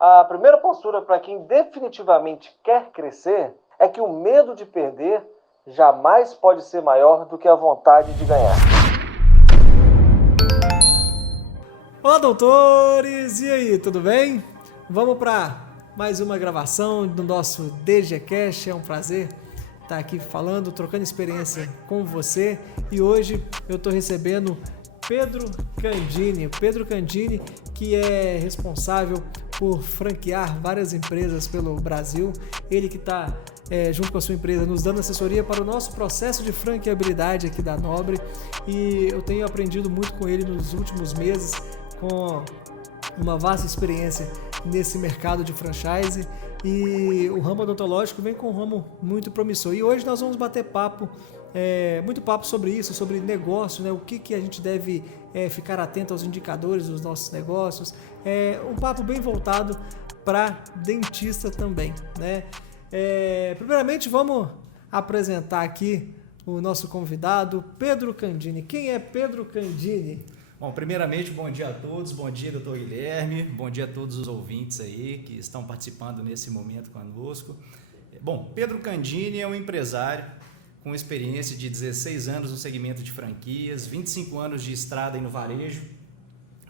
A primeira postura para quem definitivamente quer crescer é que o medo de perder jamais pode ser maior do que a vontade de ganhar. Olá, doutores! E aí, tudo bem? Vamos para mais uma gravação do nosso DGCast. É um prazer estar aqui falando, trocando experiência com você. E hoje eu estou recebendo Pedro Candini. Pedro Candini, que é responsável por franquear várias empresas pelo Brasil. Ele que está junto com a sua empresa, nos dando assessoria para o nosso processo de franqueabilidade aqui da Nobre. E eu tenho aprendido muito com ele nos últimos meses, com uma vasta experiência nesse mercado de franchise, e o ramo odontológico vem com um ramo muito promissor. E hoje nós vamos bater muito papo sobre isso, sobre negócio, né? O que a gente deve ficar atento aos indicadores dos nossos negócios. Um papo bem voltado para dentista também, né? Primeiramente, vamos apresentar aqui o nosso convidado, Pedro Candini. Quem é Pedro Candini? Bom, primeiramente, bom dia a todos, bom dia, doutor Guilherme, bom dia a todos os ouvintes aí que estão participando nesse momento conosco. Bom, Pedro Candini é um empresário com experiência de 16 anos no segmento de franquias, 25 anos de estrada aí no varejo.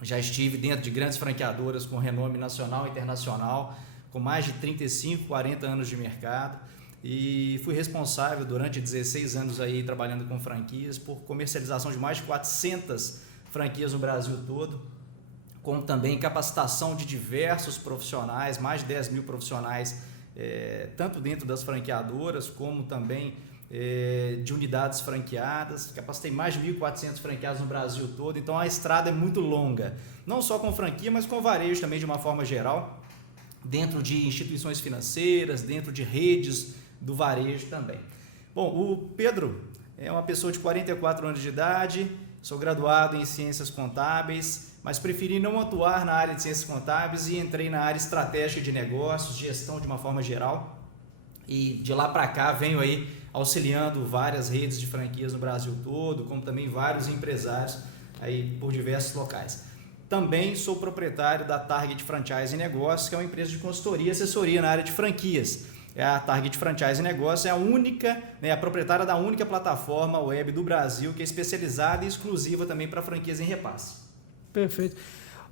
Já estive dentro de grandes franqueadoras com renome nacional e internacional, com mais de 35, 40 anos de mercado, e fui responsável durante 16 anos aí trabalhando com franquias por comercialização de mais de 400 franquias no Brasil todo, com também capacitação de diversos profissionais, mais de 10 mil profissionais, tanto dentro das franqueadoras como também de unidades franqueadas. Capacitei mais de 1.400 franqueados no Brasil todo, então a estrada é muito longa, não só com franquia, mas com varejo também de uma forma geral, dentro de instituições financeiras, dentro de redes do varejo também. Bom, o Pedro é uma pessoa de 44 anos de idade, sou graduado em Ciências Contábeis, mas preferi não atuar na área de Ciências Contábeis e entrei na área estratégica de negócios, gestão de uma forma geral. E de lá para cá venho aí auxiliando várias redes de franquias no Brasil todo, como também vários empresários aí por diversos locais. Também sou proprietário da Target Franchise Negócios, que é uma empresa de consultoria e assessoria na área de franquias. A Target Franchise Negócios é a única, a proprietária da única plataforma web do Brasil que é especializada e exclusiva também para franquias em repasse. Perfeito.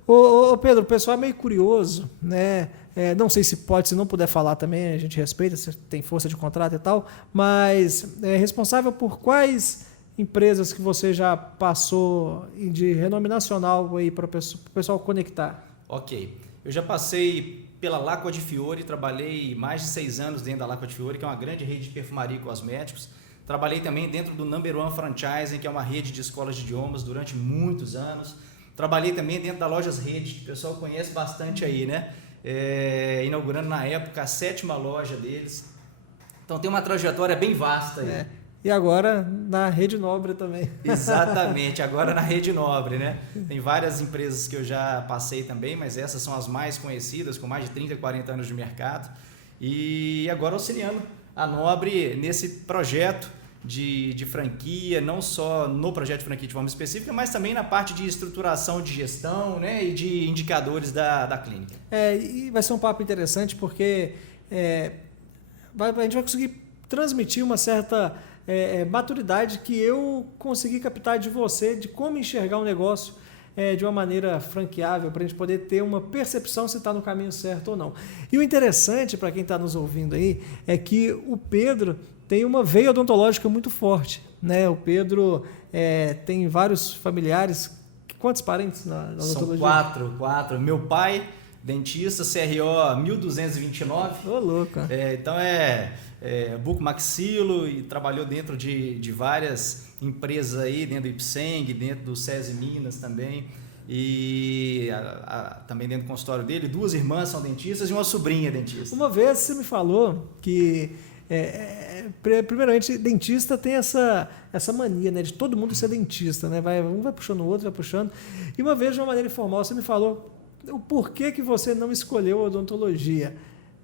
Ô Pedro, o pessoal é meio curioso, né? Não sei se pode, se não puder falar também, a gente respeita, se tem força de contrato e tal, mas é responsável por quais empresas que você já passou de renome nacional aí para o pessoal conectar? Ok, eu já passei pela Lacqua di Fiore, trabalhei mais de 6 anos dentro da Lacqua di Fiore, que é uma grande rede de perfumaria e cosméticos. Trabalhei também dentro do Number One Franchising, que é uma rede de escolas de idiomas, durante muitos anos. Trabalhei também dentro da Lojas Rede, que o pessoal conhece bastante aí, né? Inaugurando na época a 7ª loja deles. Então tem uma trajetória bem vasta aí. E agora na Rede Nobre também. Exatamente, agora na Rede Nobre, né? Tem várias empresas que eu já passei também, mas essas são as mais conhecidas, com mais de 30, 40 anos de mercado. E agora auxiliando a Nobre nesse projeto de franquia, não só no projeto de franquia de forma específica, mas também na parte de estruturação de gestão, né? E de indicadores da clínica. E vai ser um papo interessante porque a gente vai conseguir transmitir uma certa maturidade que eu consegui captar de você, de como enxergar um negócio de uma maneira franqueável, para a gente poder ter uma percepção se está no caminho certo ou não. E o interessante para quem está nos ouvindo aí é que o Pedro tem uma veia odontológica muito forte, né? O Pedro tem vários familiares. Quantos parentes na odontologia? São quatro. Meu pai, dentista, CRO 1229. Ô, louco. Então bucomaxilo, e trabalhou dentro de várias empresas aí, dentro do Ipseng, dentro do SESI Minas também, e também dentro do consultório dele. 2 irmãs são dentistas e uma sobrinha dentista. Uma vez você me falou que primeiramente, dentista tem essa mania, né, de todo mundo ser dentista, né? Um vai puxando o outro, vai puxando. E uma vez, de uma maneira informal, você me falou o porquê que você não escolheu odontologia.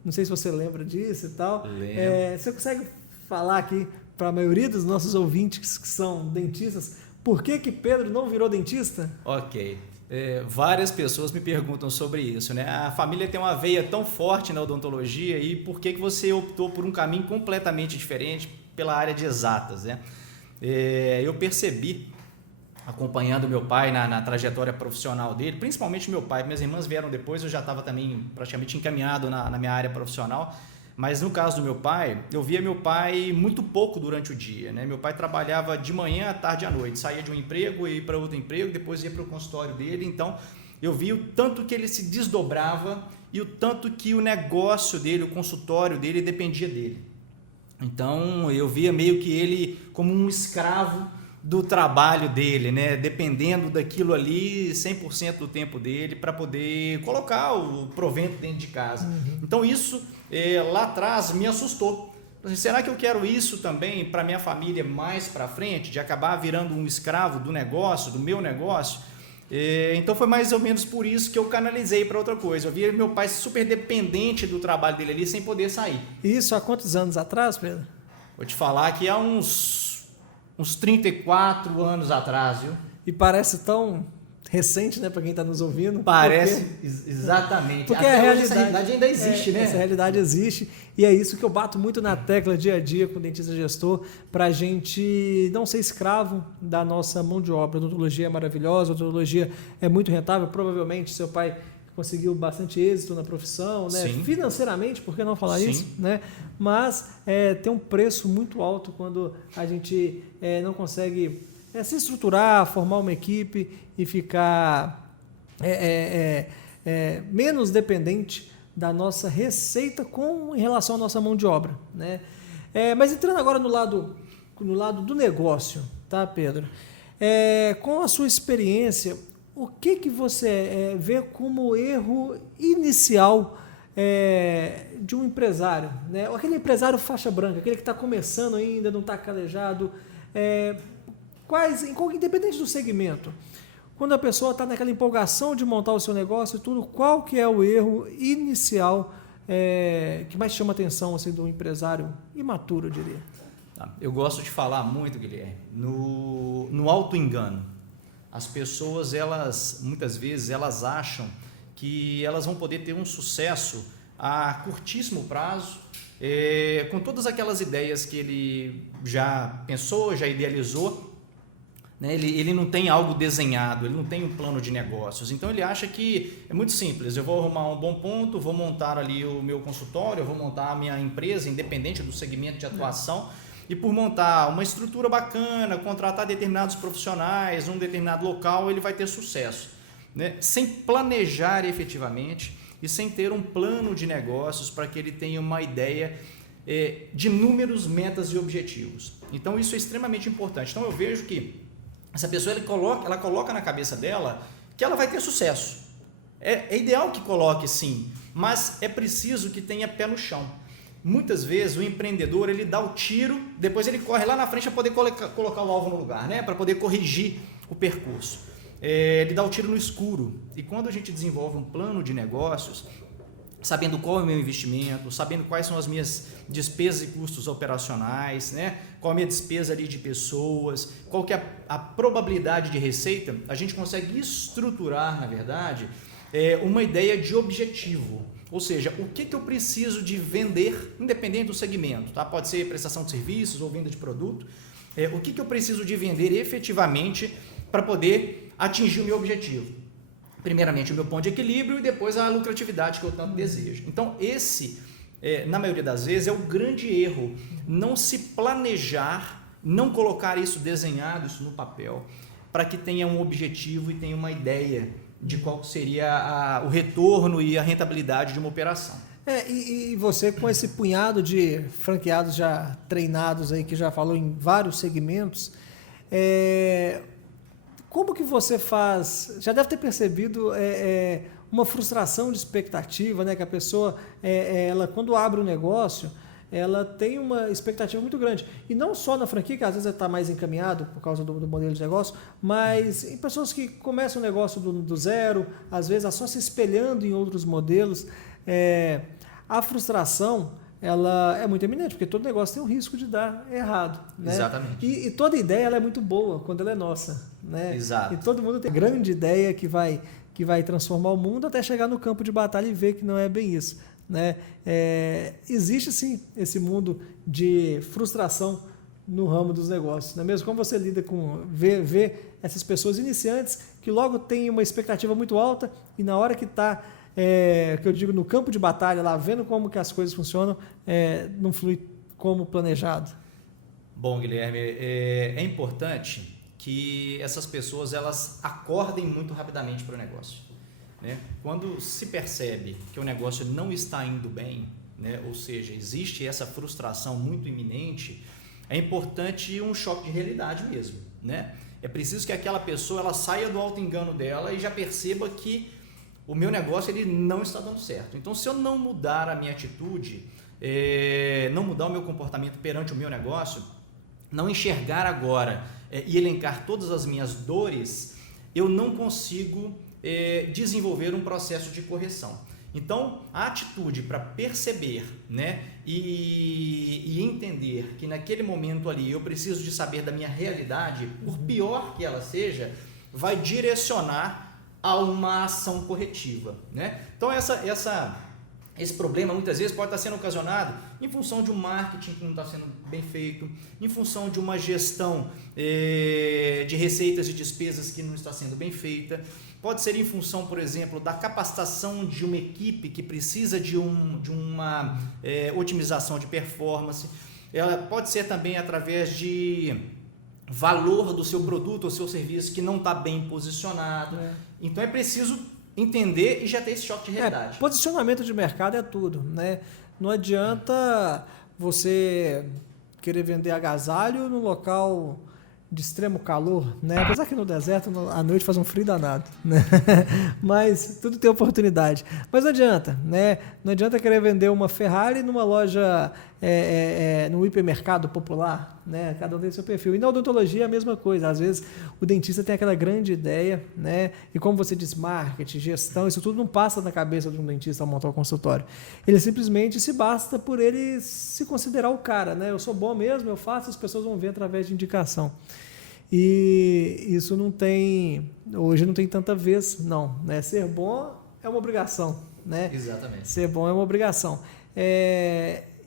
Não sei se você lembra disso e tal. Lembro. Você consegue falar aqui para a maioria dos nossos ouvintes que são dentistas, por que Pedro não virou dentista? Ok. Várias pessoas me perguntam sobre isso, né? A família tem uma veia tão forte na odontologia e por que você optou por um caminho completamente diferente pela área de exatas, né? Eu percebi, acompanhando meu pai na trajetória profissional dele, principalmente meu pai, minhas irmãs vieram depois, eu já estava também praticamente encaminhado na minha área profissional, mas no caso do meu pai, eu via meu pai muito pouco durante o dia, né? Meu pai trabalhava de manhã, à tarde e à noite, saía de um emprego e ia para outro emprego, depois ia para o consultório dele, então eu vi o tanto que ele se desdobrava e o tanto que o negócio dele, o consultório dele dependia dele. Então eu via meio que ele como um escravo do trabalho dele, né? Dependendo daquilo ali 100% do tempo dele para poder colocar o provento dentro de casa. Então isso lá atrás me assustou. Será que eu quero isso também para minha família mais para frente, de acabar virando um escravo do negócio, do meu negócio? Então foi mais ou menos por isso que eu canalizei para outra coisa. Eu via meu pai super dependente do trabalho dele ali sem poder sair. Isso há quantos anos atrás, Pedro? Vou te falar que há uns 34 anos atrás, viu? E parece tão recente, né, para quem está nos ouvindo. Parece, exatamente. Porque até a realidade, essa realidade ainda existe, né? Essa realidade existe e é isso que eu bato muito na tecla dia a dia com o dentista gestor, para a gente não ser escravo da nossa mão de obra. A odontologia é maravilhosa, a odontologia é muito rentável. Provavelmente seu pai conseguiu bastante êxito na profissão, né? Financeiramente, por que não falar isso? Né? Mas tem um preço muito alto quando a gente não consegue se estruturar, formar uma equipe e ficar menos dependente da nossa receita em relação à nossa mão de obra, né? Mas entrando agora no lado do negócio, tá, Pedro? Com a sua experiência, o que você vê como erro inicial de um empresário, né? Aquele empresário faixa branca, aquele que está começando ainda, não está calejado, independente do segmento, quando a pessoa está naquela empolgação de montar o seu negócio e tudo, qual que é o erro inicial que mais chama a atenção assim, do empresário imaturo, eu diria? Eu gosto de falar muito, Guilherme, no auto-engano. As pessoas, muitas vezes, elas acham que elas vão poder ter um sucesso a curtíssimo prazo, com todas aquelas ideias que ele já pensou, já idealizou, né? Ele não tem algo desenhado, ele não tem um plano de negócios. Então ele acha que é muito simples, eu vou arrumar um bom ponto, vou montar ali o meu consultório, eu vou montar a minha empresa, independente do segmento de atuação, e por montar uma estrutura bacana, contratar determinados profissionais num determinado local, ele vai ter sucesso, né? Sem planejar efetivamente e sem ter um plano de negócios para que ele tenha uma ideia de números, metas e objetivos. Então isso é extremamente importante. Então eu vejo que essa pessoa ela coloca na cabeça dela que ela vai ter sucesso. É ideal que coloque sim, mas é preciso que tenha pé no chão. Muitas vezes o empreendedor ele dá o tiro, depois ele corre lá na frente para poder colocar o alvo no lugar, né? Para poder corrigir o percurso. Ele dá o tiro no escuro. E quando a gente desenvolve um plano de negócios, sabendo qual é o meu investimento, sabendo quais são as minhas despesas e custos operacionais, né? Qual a minha despesa ali de pessoas, qual que é a probabilidade de receita, a gente consegue estruturar, na verdade, uma ideia de objetivo. Ou seja, o que eu preciso de vender, independente do segmento, tá? Pode ser prestação de serviços ou venda de produto. O que eu preciso de vender efetivamente para poder atingir o meu objetivo? Primeiramente o meu ponto de equilíbrio e depois a lucratividade que eu tanto desejo. Então esse, na maioria das vezes, é o grande erro. Não se planejar, não colocar isso desenhado, isso no papel, para que tenha um objetivo e tenha uma ideia de qual seria o retorno e a rentabilidade de uma operação. E você com esse punhado de franqueados já treinados aí, que já falou em vários segmentos, como que você faz? Já deve ter percebido uma frustração de expectativa, né? Que a pessoa, ela quando abre um negócio, ela tem uma expectativa muito grande. E não só na franquia, que às vezes está mais encaminhado por causa do modelo de negócio, mas em pessoas que começam o negócio do zero, às vezes só se espelhando em outros modelos. A frustração, ela é muito eminente, porque todo negócio tem um risco de dar errado. Né? Exatamente. E toda ideia ela é muito boa quando ela é nossa. Né? Exato. E todo mundo tem grande ideia que vai transformar o mundo até chegar no campo de batalha e ver que não é bem isso. Né? Existe sim esse mundo de frustração no ramo dos negócios. Não é mesmo? Como você lida com ver essas pessoas iniciantes que logo têm uma expectativa muito alta e na hora que está que eu digo, no campo de batalha, lá vendo como que as coisas funcionam, não flui como planejado. Bom, Guilherme, é importante que essas pessoas elas acordem muito rapidamente para o negócio. Né? Quando se percebe que o negócio não está indo bem, né? Ou seja, existe essa frustração muito iminente, é importante um choque de realidade mesmo. Né? É preciso que aquela pessoa ela saia do auto-engano dela e já perceba que o meu negócio ele não está dando certo. Então, se eu não mudar a minha atitude, não mudar o meu comportamento perante o meu negócio, não enxergar agora e elencar todas as minhas dores, eu não consigo desenvolver um processo de correção. Então, a atitude para perceber, né, e entender que naquele momento ali eu preciso de saber da minha realidade, por pior que ela seja, vai direcionar a uma ação corretiva. Né? Então, esse problema muitas vezes pode estar sendo ocasionado em função de um marketing que não está sendo bem feito, em função de uma gestão de receitas e despesas que não está sendo bem feita, pode ser em função, por exemplo, da capacitação de uma equipe que precisa de uma otimização de performance, ela pode ser também através de valor do seu produto ou seu serviço que não está bem posicionado. Então é preciso entender e já ter esse choque de realidade. Posicionamento de mercado é tudo. Né? Não adianta você querer vender agasalho no local de extremo calor, né? Apesar que no deserto à noite faz um frio danado, né? Mas tudo tem oportunidade. Mas não adianta, né? Não adianta querer vender uma Ferrari numa loja, num hipermercado popular, né? Cada um tem seu perfil. E na odontologia é a mesma coisa. Às vezes o dentista tem aquela grande ideia, né? E como você diz, marketing, gestão, isso tudo não passa na cabeça de um dentista ao montar o consultório. Ele simplesmente se basta por ele se considerar o cara, né? Eu sou bom mesmo, eu faço, as pessoas vão ver através de indicação. E isso hoje não tem tanta vez, não. Né? Ser bom é uma obrigação. Né? Exatamente. Ser bom é uma obrigação.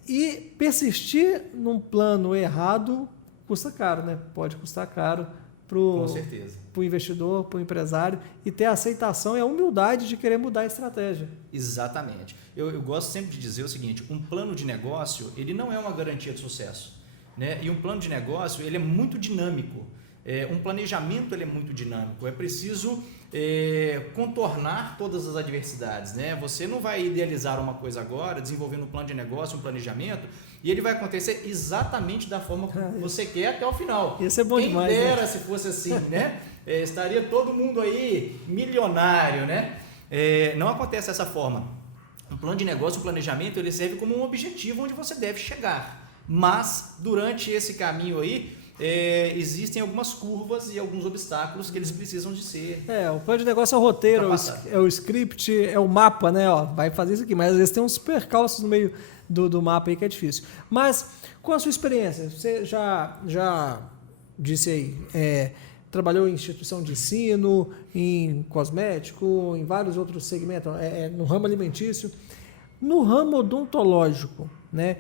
E persistir num plano errado custa caro, né? Pode custar caro para o investidor, para o empresário, e ter a aceitação e a humildade de querer mudar a estratégia. Exatamente. Eu gosto sempre de dizer o seguinte, um plano de negócio ele não é uma garantia de sucesso. Né? E um plano de negócio ele é muito dinâmico. Um planejamento ele é muito dinâmico, é preciso contornar todas as adversidades. Né? Você não vai idealizar uma coisa agora, desenvolvendo um plano de negócio, um planejamento, e ele vai acontecer exatamente da forma que você quer até o final. Isso é bom Quem demais. Quem dera, né? se fosse assim, né? Estaria todo mundo aí milionário. Né? Não acontece dessa forma. Um plano de negócio, um planejamento, ele serve como um objetivo onde você deve chegar. Mas, durante esse caminho aí, existem algumas curvas e alguns obstáculos que eles precisam de ser. O plano de negócio é o roteiro, é o script, é o mapa, né? Vai fazer isso aqui, mas às vezes tem uns percalços no meio do mapa aí que é difícil. Mas, com a sua experiência, você já disse aí, trabalhou em instituição de ensino, em cosmético, em vários outros segmentos, no ramo alimentício, no ramo odontológico, né?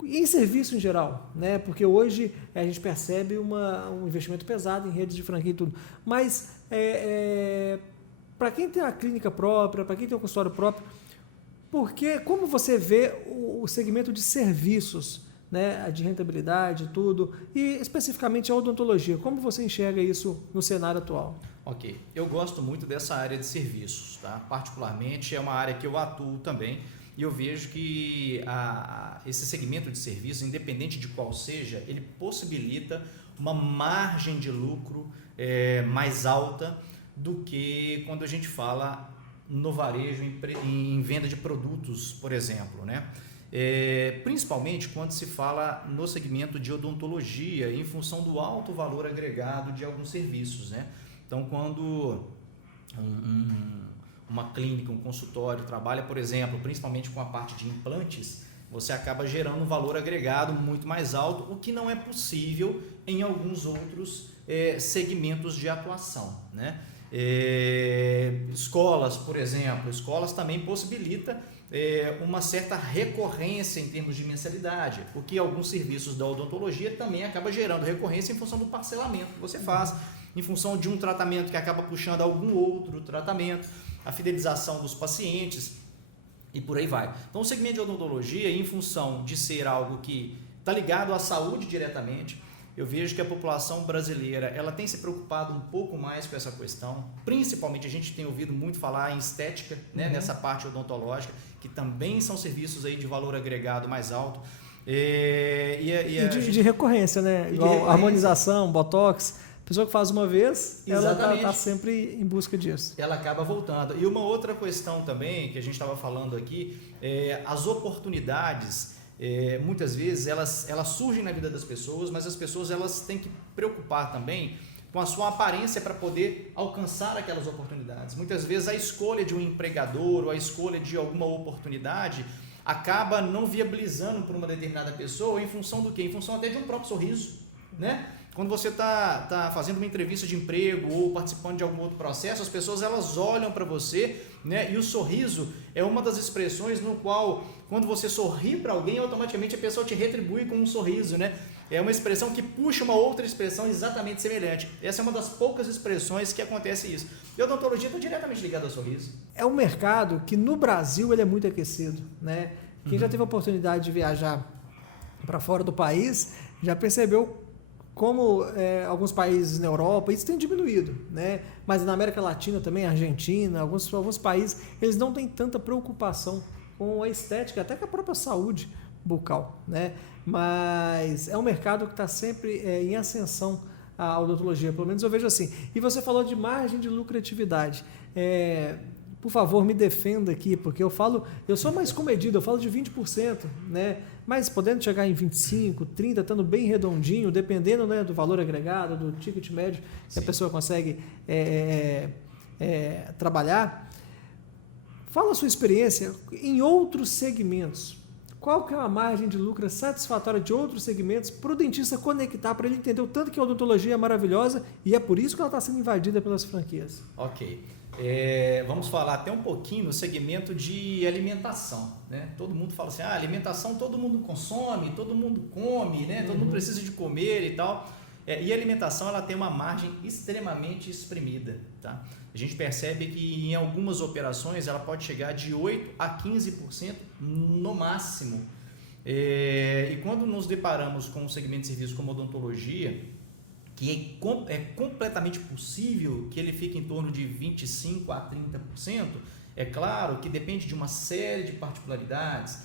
E em serviço em geral, né? Porque hoje a gente percebe um investimento pesado em redes de franquia e tudo. Mas para quem tem a clínica própria, para quem tem o consultório próprio, como você vê o segmento de serviços, né? De rentabilidade e tudo, e especificamente a odontologia, como você enxerga isso no cenário atual? Ok, eu gosto muito dessa área de serviços, tá? Particularmente é uma área que eu atuo também. E eu vejo que esse segmento de serviço, independente de qual seja, ele possibilita uma margem de lucro mais alta do que quando a gente fala no varejo, em venda de produtos, por exemplo. Né? Principalmente quando se fala no segmento de odontologia, em função do alto valor agregado de alguns serviços. Né? Então, quando uma clínica, um consultório trabalha, por exemplo, principalmente com a parte de implantes, você acaba gerando um valor agregado muito mais alto, o que não é possível em alguns outros segmentos de atuação, né? Escolas, por exemplo, escolas também possibilita uma certa recorrência em termos de mensalidade, porque alguns serviços da odontologia também acaba gerando recorrência em função do parcelamento que você faz, em função de um tratamento que acaba puxando algum outro tratamento, a fidelização dos pacientes e por aí vai. Então o segmento de odontologia, em função de ser algo que está ligado à saúde diretamente, eu vejo que a população brasileira ela tem se preocupado um pouco mais com essa questão, principalmente a gente tem ouvido muito falar em estética, né, nessa parte odontológica, que também são serviços aí de valor agregado mais alto. De recorrência, né? Igual harmonização, botox. A pessoa que faz uma vez, ela está sempre em busca disso. Ela acaba voltando. E uma outra questão também, que a gente estava falando aqui, as oportunidades, muitas vezes, elas surgem na vida das pessoas, mas as pessoas elas têm que preocupar também com a sua aparência para poder alcançar aquelas oportunidades. Muitas vezes a escolha de um empregador ou a escolha de alguma oportunidade acaba não viabilizando para uma determinada pessoa em função do quê? Em função até de um próprio sorriso, né? Quando você está fazendo uma entrevista de emprego ou participando de algum outro processo, as pessoas elas olham para você, né? E o sorriso é uma das expressões no qual, quando você sorri para alguém, automaticamente a pessoa te retribui com um sorriso, né? É uma expressão que puxa uma outra expressão exatamente semelhante. Essa é uma das poucas expressões que acontece isso. E a odontologia está diretamente ligada ao sorriso. É um mercado que no Brasil ele é muito aquecido, né? Quem já teve a oportunidade de viajar para fora do país já percebeu como alguns países na Europa isso tem diminuído, né? Mas na América Latina também, Argentina, alguns países, eles não têm tanta preocupação com a estética, até com a própria saúde bucal, né? Mas é um mercado que está sempre em ascensão a odontologia, pelo menos eu vejo assim. E você falou de margem de lucratividade. Por favor, me defenda aqui, porque eu sou mais comedido, eu falo de 20%, né? Mas podendo chegar em 25%, 30%, estando bem redondinho, dependendo, né, do valor agregado, do ticket médio que a pessoa consegue trabalhar. Fala a sua experiência em outros segmentos. Qual que é a margem de lucro satisfatória de outros segmentos para o dentista conectar, para ele entender o tanto que a odontologia é maravilhosa e é por isso que ela está sendo invadida pelas franquias? Ok. Vamos falar até um pouquinho no segmento de alimentação, né? Todo mundo fala assim, alimentação todo mundo consome, todo mundo come, né? Todo mundo precisa de comer e tal. E a alimentação ela tem uma margem extremamente espremida, tá? A gente percebe que em algumas operações ela pode chegar de 8% a 15% no máximo. E quando nos deparamos com um segmento de serviço como odontologia, que é completamente possível que ele fique em torno de 25% a 30%, é claro que depende de uma série de particularidades,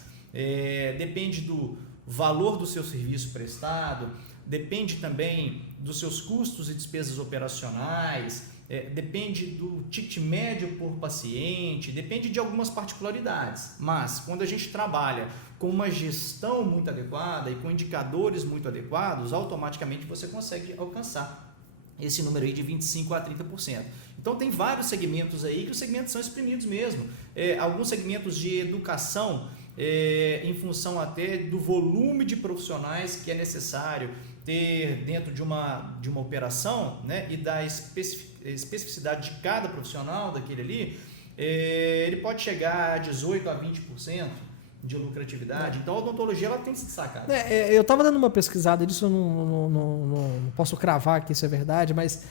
depende do valor do seu serviço prestado, depende também dos seus custos e despesas operacionais, depende do ticket médio por paciente, depende de algumas particularidades, mas quando a gente trabalha com uma gestão muito adequada e com indicadores muito adequados, automaticamente você consegue alcançar esse número aí de 25% a 30%. Então tem vários segmentos aí que os segmentos são exprimidos mesmo. Alguns segmentos de educação, em função até do volume de profissionais que é necessário ter dentro de uma operação, né, e da especificidade de cada profissional daquele ali, ele pode chegar a 18% a 20% de lucratividade. Então a odontologia ela tem se destacado. Eu estava dando uma pesquisada disso, eu não posso cravar que isso é verdade, mas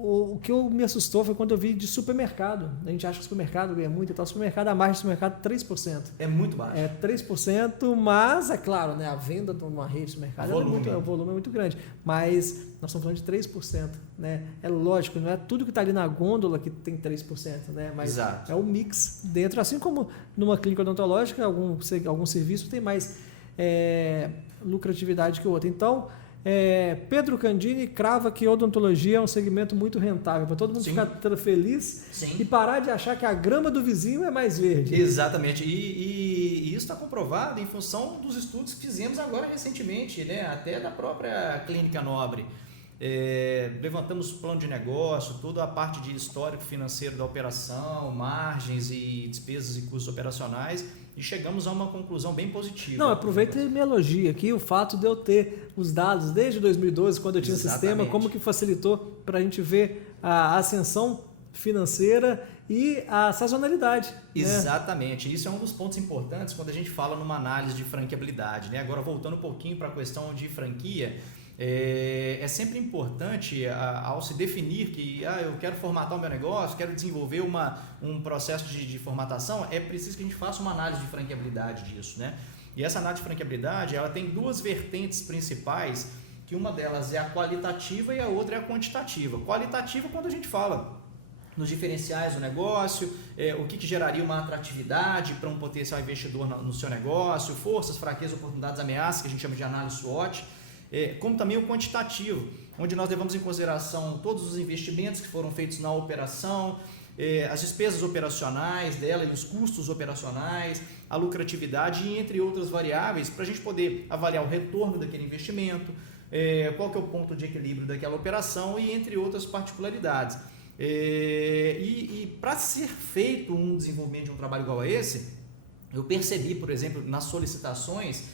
o que me assustou foi quando eu vi de supermercado. A gente acha que o supermercado ganha muito e tal. A margem do supermercado é 3%. É muito baixo. 3%, mas é claro, né, a venda de uma rede de supermercado o volume é muito grande. Mas nós estamos falando de 3%. Né? É lógico, não é tudo que está ali na gôndola que tem 3%, né? Mas exato. É o mix dentro. Assim como numa clínica odontológica, algum serviço tem mais lucratividade que o outro. Então, Pedro Candini crava que odontologia é um segmento muito rentável, para todo mundo Sim. ficar feliz. Sim. E parar de achar que a grama do vizinho é mais verde. Exatamente, e isso está comprovado em função dos estudos que fizemos agora recentemente, né? Até da própria Clínica Nobre. levantamos plano de negócio, toda a parte de histórico financeiro da operação, margens e despesas e custos operacionais, e chegamos a uma conclusão bem positiva. Não, aproveita e me elogia aqui o fato de eu ter os dados desde 2012, quando eu tinha o sistema, como que facilitou para a gente ver a ascensão financeira e a sazonalidade. Exatamente, isso é um dos pontos importantes quando a gente fala numa análise de franqueabilidade, né? Agora, voltando um pouquinho para a questão de franquia, é sempre importante ao se definir que eu quero formatar o meu negócio, quero desenvolver um processo de formatação, é preciso que a gente faça uma análise de franqueabilidade disso, né? E essa análise de franqueabilidade, ela tem duas vertentes principais, que uma delas é a qualitativa e a outra é a quantitativa. Qualitativa, quando a gente fala nos diferenciais do negócio, o que geraria uma atratividade para um potencial investidor no seu negócio, forças, fraquezas, oportunidades, ameaças, que a gente chama de análise SWOT, como também o quantitativo, onde nós levamos em consideração todos os investimentos que foram feitos na operação, as despesas operacionais dela e os custos operacionais, a lucratividade e entre outras variáveis, para a gente poder avaliar o retorno daquele investimento, qual que é o ponto de equilíbrio daquela operação e entre outras particularidades. E para ser feito um desenvolvimento de um trabalho igual a esse, eu percebi, por exemplo, nas solicitações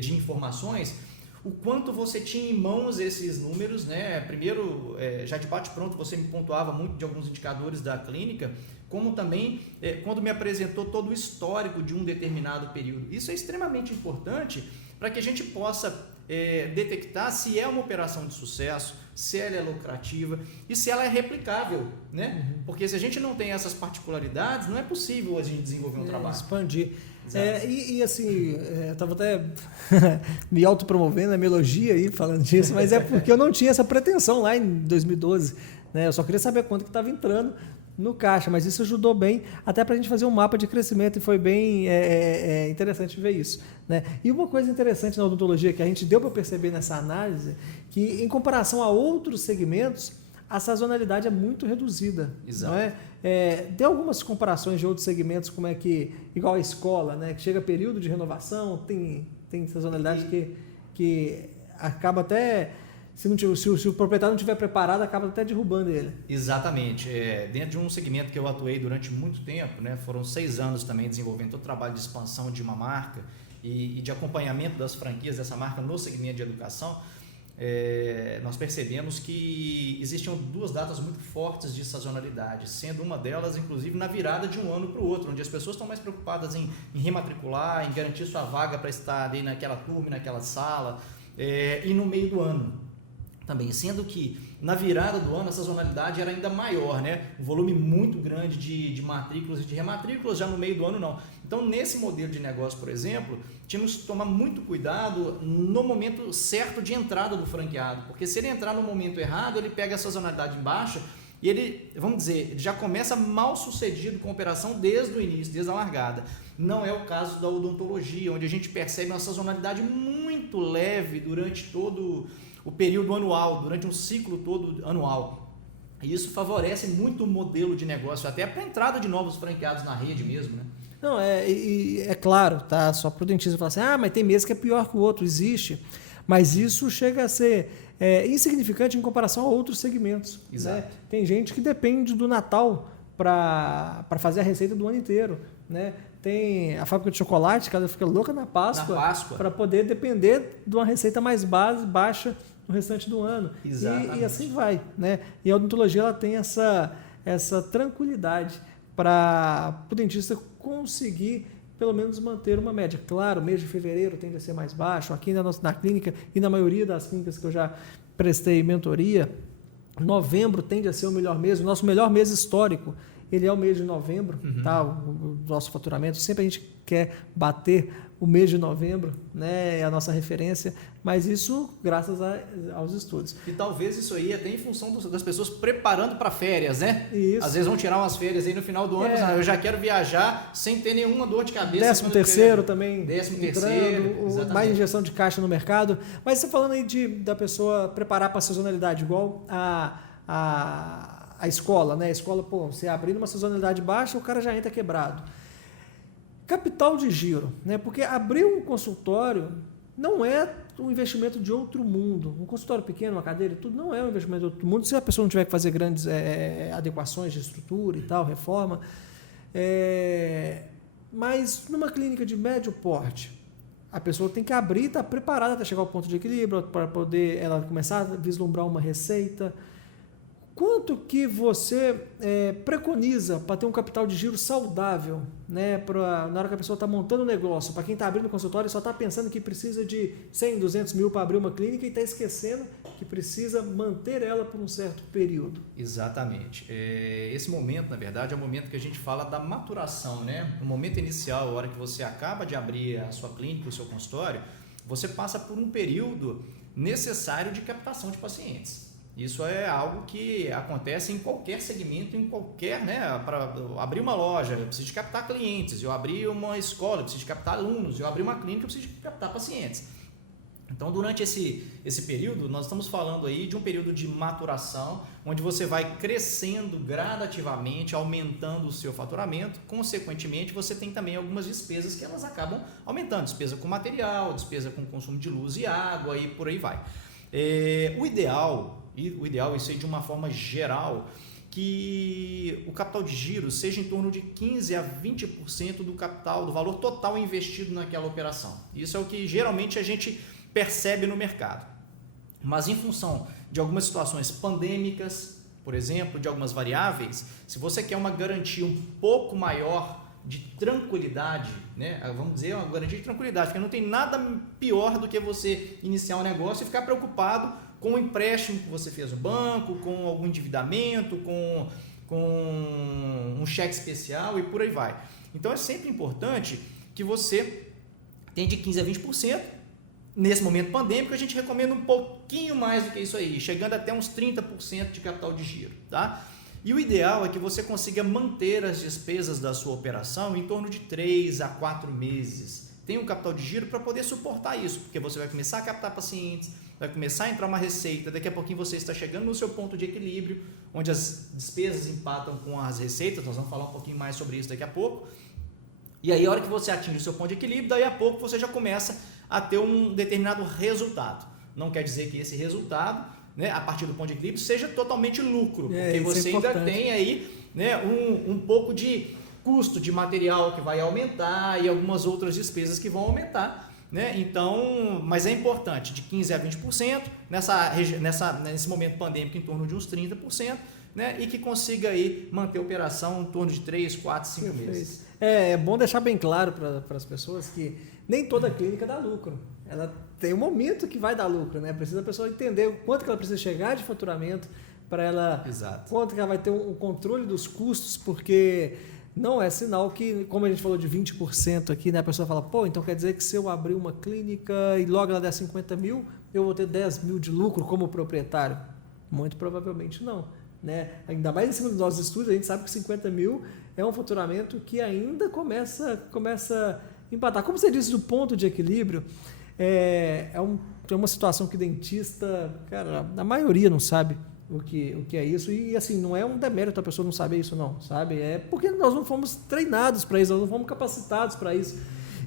de informações, o quanto você tinha em mãos esses números, né? Primeiro, já de bate-pronto, você me pontuava muito de alguns indicadores da clínica, como também quando me apresentou todo o histórico de um determinado período. Isso é extremamente importante para que a gente possa detectar se é uma operação de sucesso, se ela é lucrativa e se ela é replicável, né? Porque se a gente não tem essas particularidades, não é possível a gente desenvolver um trabalho. Expandir. E assim, eu estava até me autopromovendo, me elogia aí falando disso, mas é porque eu não tinha essa pretensão lá em 2012, né? Eu só queria saber quanto que estava entrando no caixa, mas isso ajudou bem até para a gente fazer um mapa de crescimento e foi bem interessante ver isso, né? E uma coisa interessante na odontologia que a gente deu para perceber nessa análise, que em comparação a outros segmentos, a sazonalidade é muito reduzida. Exato. Não é? Tem algumas comparações de outros segmentos, como é que, igual a escola, né, que chega período de renovação, tem sazonalidade que acaba até... Se o proprietário não estiver preparado, acaba até derrubando ele. Exatamente. Dentro de um segmento que eu atuei durante muito tempo, né, foram 6 anos também desenvolvendo todo o trabalho de expansão de uma marca e de acompanhamento das franquias dessa marca no segmento de educação, nós percebemos que existiam 2 datas muito fortes de sazonalidade, sendo uma delas, inclusive, na virada de um ano para o outro, onde as pessoas estão mais preocupadas em rematricular, em garantir sua vaga para estar ali naquela turma, naquela sala, e no meio do ano. Também, sendo que na virada do ano a sazonalidade era ainda maior, né? Um volume muito grande de matrículas e de rematrículas, já no meio do ano não. Então, nesse modelo de negócio, por exemplo, tínhamos que tomar muito cuidado no momento certo de entrada do franqueado, porque se ele entrar no momento errado, ele pega a sazonalidade em baixa e ele, vamos dizer, ele já começa mal sucedido com a operação desde o início, desde a largada. Não é o caso da odontologia, onde a gente percebe uma sazonalidade muito leve durante todo o período anual, durante um ciclo todo anual. E isso favorece muito o modelo de negócio, até para a entrada de novos franqueados na rede mesmo, né? Não, é claro, tá? Só para o dentista falar assim, mas tem mês que é pior que o outro, existe. Mas isso chega a ser insignificante em comparação a outros segmentos. Exato. Né? Tem gente que depende do Natal para fazer a receita do ano inteiro, né? Tem a fábrica de chocolate, que ela fica louca na Páscoa. Para poder depender de uma receita mais baixa no restante do ano. E assim vai, né? E a odontologia ela tem essa tranquilidade para o dentista conseguir pelo menos manter uma média. Claro, o mês de fevereiro tende a ser mais baixo. Aqui na clínica e na maioria das clínicas que eu já prestei mentoria, novembro tende a ser o melhor mês. O nosso melhor mês histórico, ele é o mês de novembro, tá? O nosso faturamento. Sempre a gente quer bater o mês de novembro, né? É a nossa referência, mas isso graças aos estudos. E talvez isso aí até em função das pessoas preparando para férias, né? Isso. Às vezes vão tirar umas férias aí no final do ano, eu já quero viajar sem ter nenhuma dor de cabeça. 13º também. 13º, mais injeção de caixa no mercado. Mas você falando aí da pessoa preparar para a sazonalidade, igual a escola, né? A escola, você abrir uma sazonalidade baixa, o cara já entra quebrado. Capital de giro, né? Porque abrir um consultório não é um investimento de outro mundo. Um consultório pequeno, uma cadeira, tudo não é um investimento de outro mundo se a pessoa não tiver que fazer grandes adequações de estrutura e tal, reforma. Mas numa clínica de médio porte, a pessoa tem que abrir, estar preparada até chegar ao ponto de equilíbrio, para poder ela começar a vislumbrar uma receita. Quanto que você preconiza para ter um capital de giro saudável, né? Na hora que a pessoa está montando o negócio, para quem está abrindo consultório, só está pensando que precisa de 100, 200 mil para abrir uma clínica e está esquecendo que precisa manter ela por um certo período. Exatamente. Esse momento, na verdade, é o momento que a gente fala da maturação, né? No momento inicial, a hora que você acaba de abrir a sua clínica, o seu consultório, você passa por um período necessário de captação de pacientes. Isso é algo que acontece em qualquer segmento, em qualquer, né? Para abrir uma loja, eu preciso de captar clientes. Eu abrir uma escola, eu preciso de captar alunos. Eu abrir uma clínica, eu preciso de captar pacientes. Então, durante esse período, nós estamos falando aí de um período de maturação, onde você vai crescendo gradativamente, aumentando o seu faturamento. Consequentemente, você tem também algumas despesas que elas acabam aumentando. Despesa com material, despesa com consumo de luz e água e por aí vai. O ideal, isso aí de uma forma geral, que o capital de giro seja em torno de 15% a 20% do capital, do valor total investido naquela operação. Isso é o que geralmente a gente percebe no mercado. Mas em função de algumas situações pandêmicas, por exemplo, de algumas variáveis, se você quer uma garantia um pouco maior de tranquilidade, né? Vamos dizer, uma garantia de tranquilidade, porque não tem nada pior do que você iniciar um negócio e ficar preocupado com o empréstimo que você fez no banco, com algum endividamento, com um cheque especial e por aí vai. Então é sempre importante que você tenha de 15% a 20%. Nesse momento pandêmico, a gente recomenda um pouquinho mais do que isso aí, chegando até uns 30% de capital de giro, tá? E o ideal é que você consiga manter as despesas da sua operação em torno de 3 a 4 meses. Tem um capital de giro para poder suportar isso, porque você vai começar a captar pacientes, vai começar a entrar uma receita, daqui a pouquinho você está chegando no seu ponto de equilíbrio, onde as despesas empatam com as receitas, nós vamos falar um pouquinho mais sobre isso daqui a pouco. E aí, a hora que você atinge o seu ponto de equilíbrio, daí a pouco você já começa a ter um determinado resultado. Não quer dizer que esse resultado, né, a partir do ponto de equilíbrio, seja totalmente lucro, porque você ainda tem aí, né, um pouco de custo de material que vai aumentar e algumas outras despesas que vão aumentar, né? Então, mas é importante, de 15% a 20%, nesse momento pandêmico em torno de uns 30%, né? E que consiga aí manter a operação em torno de 3, 4, 5 meses. É bom deixar bem claro para as pessoas que nem toda clínica dá lucro. Ela tem um momento que vai dar lucro, né? Precisa a pessoa entender o quanto que ela precisa chegar de faturamento para ela, Exato. Quanto que ela vai ter um controle dos custos, porque não é sinal que, como a gente falou de 20% aqui, né? A pessoa fala, pô, então quer dizer que se eu abrir uma clínica e logo ela der 50 mil, eu vou ter 10 mil de lucro como proprietário? Muito provavelmente não. Né? Ainda mais em cima dos nossos estudos, a gente sabe que 50 mil é um faturamento que ainda começa a empatar. Como você disse, do ponto de equilíbrio, é uma situação que dentista, cara, a maioria não sabe o que é isso, e assim, não é um demérito a pessoa não saber isso não, sabe? É porque nós não fomos treinados para isso, nós não fomos capacitados para isso.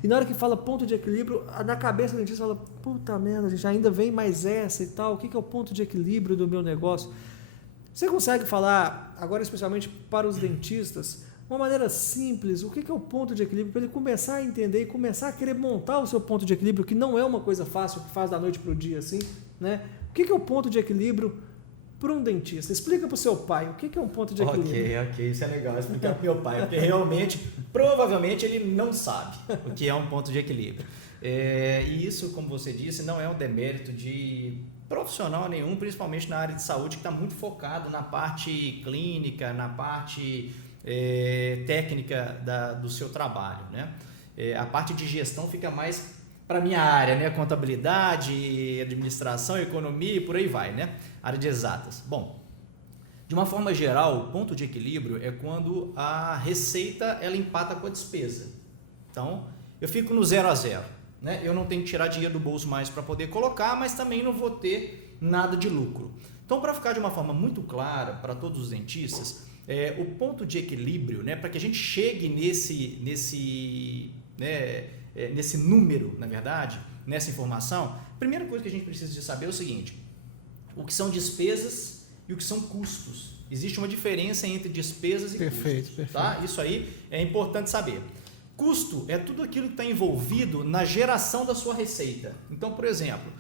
E na hora que fala ponto de equilíbrio, na cabeça do dentista fala, puta merda, gente, ainda vem mais essa e tal, o que é o ponto de equilíbrio do meu negócio? Você consegue falar, agora especialmente para os dentistas, uma maneira simples, o que é o ponto de equilíbrio, para ele começar a entender e começar a querer montar o seu ponto de equilíbrio, que não é uma coisa fácil, que faz da noite para o dia assim, né? O que é o ponto de equilíbrio para um dentista? Explica para o seu pai, o que é um ponto de equilíbrio? Ok, isso é legal explicar para o meu pai, porque realmente, provavelmente ele não sabe o que é um ponto de equilíbrio. E isso, como você disse, não é um demérito de profissional nenhum, principalmente na área de saúde, que está muito focado na parte clínica, na parte técnica do seu trabalho, né? A parte de gestão fica mais para a minha área, né? Contabilidade, administração, economia e por aí vai, né? Área de exatas. Bom, de uma forma geral, o ponto de equilíbrio é quando a receita ela empata com a despesa. Então, eu fico no 0 a 0. Né? Eu não tenho que tirar dinheiro do bolso mais para poder colocar, mas também não vou ter nada de lucro. Então, para ficar de uma forma muito clara para todos os dentistas, o ponto de equilíbrio, né, para que a gente chegue nesse número, na verdade, nessa informação, a primeira coisa que a gente precisa de saber é o seguinte: o que são despesas e o que são custos. Existe uma diferença entre despesas e custos. Perfeito. Tá? Isso aí é importante saber. Custo é tudo aquilo que está envolvido na geração da sua receita. Então, por exemplo,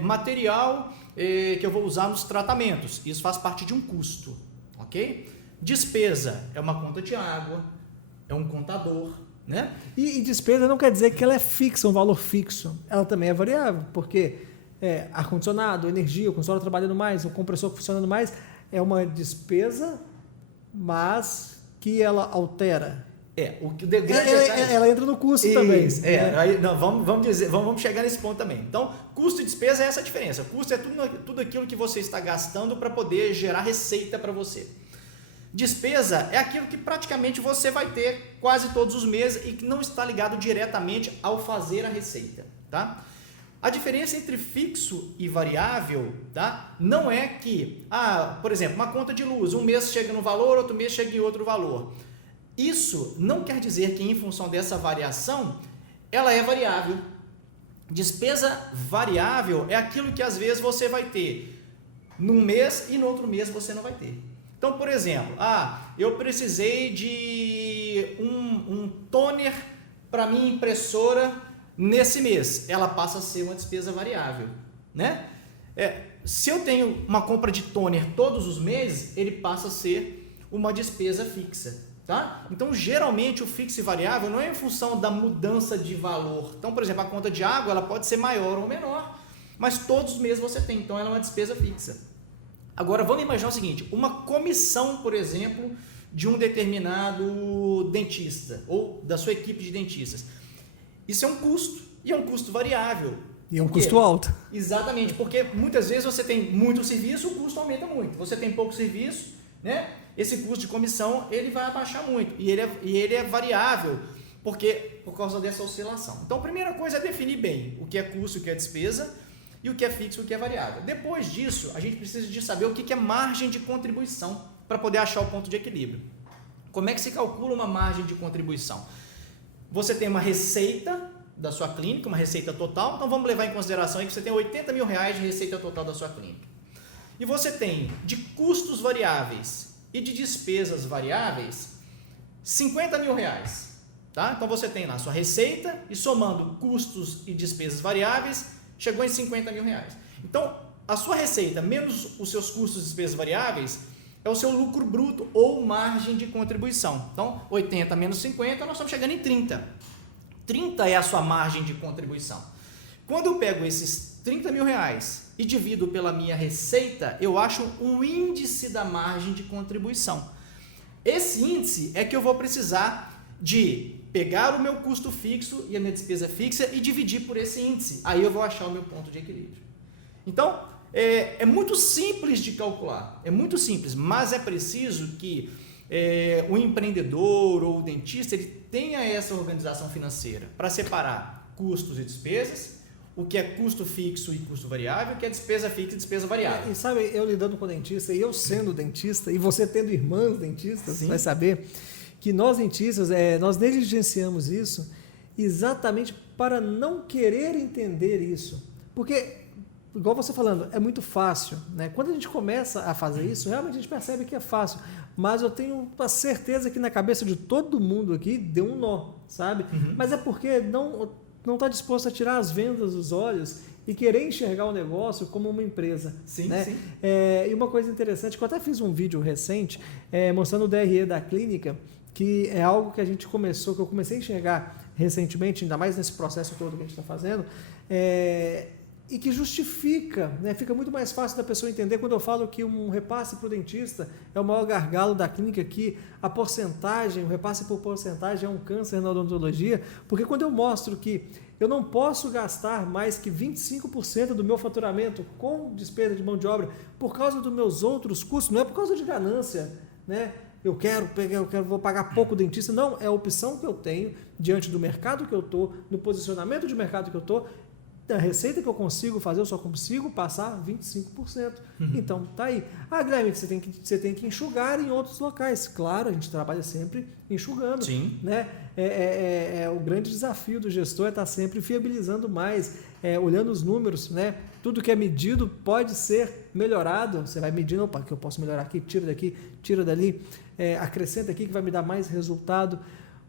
material que eu vou usar nos tratamentos, isso faz parte de um custo, ok? Despesa é uma conta de água, é um contador, né? E despesa não quer dizer que ela é fixa, um valor fixo. Ela também é variável, porque ar-condicionado, energia, o console trabalhando mais, o compressor funcionando mais, é uma despesa, mas que ela altera. Ela entra no custo também. Aí, não, vamos chegar nesse ponto também. Então, custo e despesa é essa a diferença. Custo é tudo aquilo que você está gastando para poder gerar receita para você. Despesa é aquilo que praticamente você vai ter quase todos os meses e que não está ligado diretamente ao fazer a receita, tá? A diferença entre fixo e variável, tá? Não é que, por exemplo, uma conta de luz, um mês chega no valor, outro mês chega em outro valor. Isso não quer dizer que em função dessa variação, ela é variável. Despesa variável é aquilo que às vezes você vai ter num mês e no outro mês você não vai ter. Então, por exemplo, eu precisei de um toner para minha impressora nesse mês. Ela passa a ser uma despesa variável, né? Se eu tenho uma compra de toner todos os meses, ele passa a ser uma despesa fixa. Tá? Então, geralmente, o fixo e variável não é em função da mudança de valor. Então, por exemplo, a conta de água ela pode ser maior ou menor, mas todos os meses você tem, então ela é uma despesa fixa. Agora, vamos imaginar o seguinte, uma comissão, por exemplo, de um determinado dentista ou da sua equipe de dentistas. Isso é um custo, e é um custo variável. E é um custo alto. Exatamente, porque muitas vezes você tem muito serviço, o custo aumenta muito. Você tem pouco serviço, né? Esse custo de comissão ele vai abaixar muito e ele é variável por causa dessa oscilação. Então, a primeira coisa é definir bem o que é custo, o que é despesa e o que é fixo, o que é variável. Depois disso, a gente precisa de saber o que é margem de contribuição para poder achar o ponto de equilíbrio. Como é que se calcula uma margem de contribuição? Você tem uma receita da sua clínica, uma receita total, então vamos levar em consideração aí que você tem R$80 mil de receita total da sua clínica. E você tem de custos variáveis e de despesas variáveis R$50 mil, tá? Então você tem lá a sua receita e somando custos e despesas variáveis chegou em R$50 mil. Então a sua receita menos os seus custos e despesas variáveis é o seu lucro bruto ou margem de contribuição. Então 80 menos 50 nós estamos chegando em 30. 30 é a sua margem de contribuição. Quando eu pego esses R$30 mil e divido pela minha receita, eu acho um índice da margem de contribuição. Esse índice é que eu vou precisar de pegar o meu custo fixo e a minha despesa fixa e dividir por esse índice. Aí eu vou achar o meu ponto de equilíbrio. Então, é muito simples de calcular, é muito simples, mas é preciso que o empreendedor ou o dentista ele tenha essa organização financeira para separar custos e despesas, o que é custo fixo e custo variável, o que é despesa fixa e despesa variável. E sabe, eu lidando com dentista, e eu sendo dentista, e você tendo irmãos dentistas, vai saber que nós dentistas, nós negligenciamos isso exatamente para não querer entender isso. Porque, igual você falando, é muito fácil, né? Quando a gente começa a fazer isso, realmente a gente percebe que é fácil. Mas eu tenho a certeza que na cabeça de todo mundo aqui deu um nó, sabe? Mas é porque não está disposto a tirar as vendas dos olhos e querer enxergar o negócio como uma empresa. Sim, né? sim. E uma coisa interessante, que eu até fiz um vídeo recente mostrando o DRE da clínica, que é algo que que eu comecei a enxergar recentemente, ainda mais nesse processo todo que a gente está fazendo, e que justifica, né? Fica muito mais fácil da pessoa entender quando eu falo que um repasse para o dentista é o maior gargalo da clínica, que a porcentagem, o repasse por porcentagem é um câncer na odontologia, porque quando eu mostro que eu não posso gastar mais que 25% do meu faturamento com despesa de mão de obra por causa dos meus outros custos, não é por causa de ganância, né? Vou pagar pouco dentista, não, é a opção que eu tenho diante do mercado que eu estou, no posicionamento de mercado que eu estou, da receita que eu consigo fazer, eu só consigo passar 25%. Então, tá aí. Guilherme, você tem que enxugar em outros locais. Claro, a gente trabalha sempre enxugando. Sim. Né? o grande desafio do gestor é estar sempre viabilizando mais, olhando os números, né? Tudo que é medido pode ser melhorado. Você vai medindo, opa, que eu posso melhorar aqui, tira daqui, tira dali, acrescenta aqui que vai me dar mais resultado.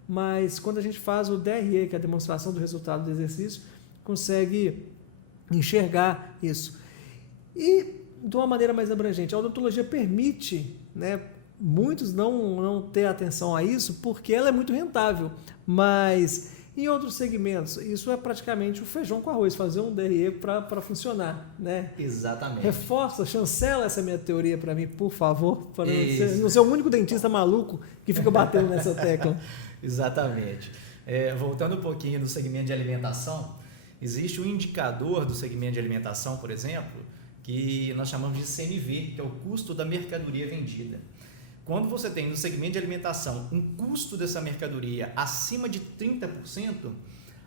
Mas quando a gente faz o DRE, que é a demonstração do resultado do exercício, consegue enxergar isso. E de uma maneira mais abrangente, a odontologia permite, né, muitos não ter atenção a isso porque ela é muito rentável, mas em outros segmentos, isso é praticamente o feijão com arroz, fazer um DRE para funcionar, né? Exatamente. Reforça, chancela essa minha teoria para mim, por favor, para não ser o único dentista maluco que fica batendo nessa tecla. Exatamente. Voltando um pouquinho no segmento de alimentação, existe um indicador do segmento de alimentação, por exemplo, que nós chamamos de CMV, que é o custo da mercadoria vendida. Quando você tem no segmento de alimentação um custo dessa mercadoria acima de 30%,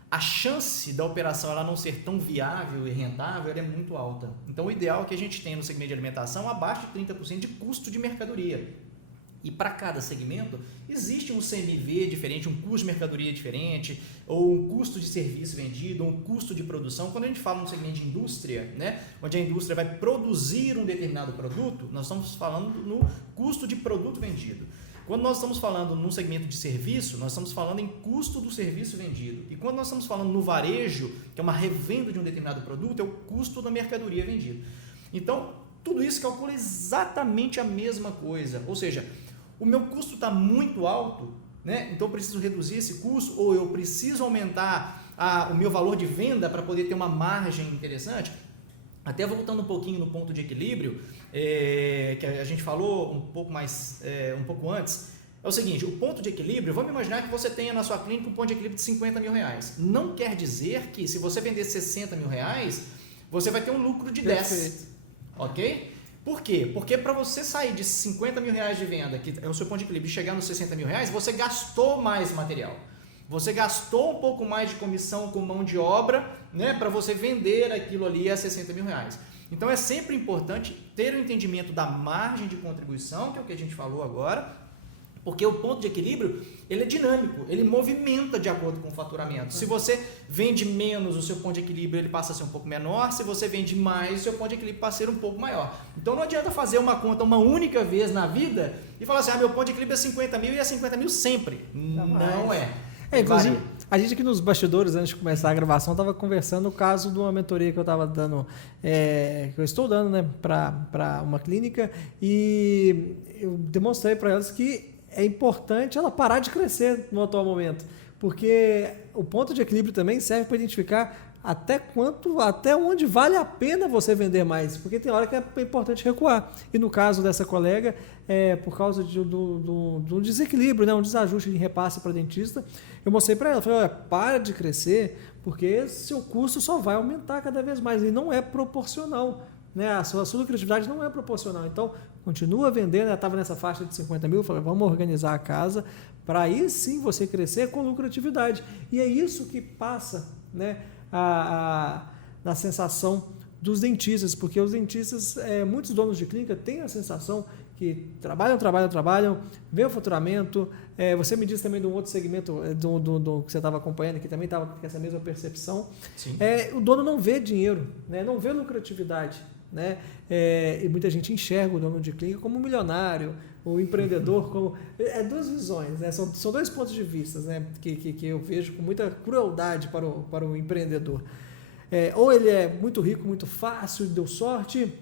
a chance da operação ela não ser tão viável e rentável ela é muito alta. Então, o ideal é que a gente tenha no segmento de alimentação abaixo de 30% de custo de mercadoria. E para cada segmento, existe um CMV diferente, um custo de mercadoria diferente, ou um custo de serviço vendido, ou um custo de produção. Quando a gente fala no segmento de indústria, né, onde a indústria vai produzir um determinado produto, nós estamos falando no custo de produto vendido. Quando nós estamos falando no segmento de serviço, nós estamos falando em custo do serviço vendido. E quando nós estamos falando no varejo, que é uma revenda de um determinado produto, é o custo da mercadoria vendida. Então, tudo isso calcula exatamente a mesma coisa. Ou seja, o meu custo está muito alto, né? Então eu preciso reduzir esse custo ou eu preciso aumentar o meu valor de venda para poder ter uma margem interessante. Até voltando um pouquinho no ponto de equilíbrio, que a gente falou um pouco antes, é o seguinte, o ponto de equilíbrio, vamos imaginar que você tenha na sua clínica um ponto de equilíbrio de 50 mil reais. Não quer dizer que se você vender 60 mil reais, você vai ter um lucro de 10. Perfeito. Ok? Por quê? Porque para você sair de 50 mil reais de venda, que é o seu ponto de equilíbrio, e chegar nos 60 mil reais, você gastou mais material. Você gastou um pouco mais de comissão com mão de obra, né, para você vender aquilo ali a 60 mil reais. Então é sempre importante ter o entendimento da margem de contribuição, que é o que a gente falou agora, porque o ponto de equilíbrio ele é dinâmico, ele movimenta de acordo com o faturamento. Se você vende menos, o seu ponto de equilíbrio ele passa a ser um pouco menor. Se você vende mais, o seu ponto de equilíbrio passa a ser um pouco maior. Então não adianta fazer uma conta uma única vez na vida e falar assim, meu ponto de equilíbrio é 50 mil e é 50 mil sempre. Não é. Inclusive, a gente aqui nos bastidores, antes de começar a gravação, estava conversando o caso de uma mentoria que eu estava dando, que eu estou dando, né, para uma clínica, e eu demonstrei para elas que é importante ela parar de crescer no atual momento, porque o ponto de equilíbrio também serve para identificar até onde vale a pena você vender mais, porque tem hora que é importante recuar. E no caso dessa colega, por causa do desequilíbrio, né, um desajuste de repasse para dentista, eu mostrei para ela, falei, olha, para de crescer, porque seu custo só vai aumentar cada vez mais, e não é proporcional. Né? A sua lucratividade não é proporcional. Então, continua vendendo. Ela estava nessa faixa de 50 mil. Eu falei, vamos organizar a casa para aí sim você crescer com lucratividade. E é isso que passa, né, na sensação dos dentistas, porque os dentistas, muitos donos de clínica têm a sensação que trabalham, vê o faturamento. Você me disse também de um outro segmento do que você estava acompanhando, que também estava com essa mesma percepção. Sim. O dono não vê dinheiro, né, não vê lucratividade. Né? E muita gente enxerga o dono de clínica como um milionário, o empreendedor como... duas visões, né? São dois pontos de vista, né, que eu vejo com muita crueldade para o empreendedor. Ou ele é muito rico, muito fácil, deu sorte,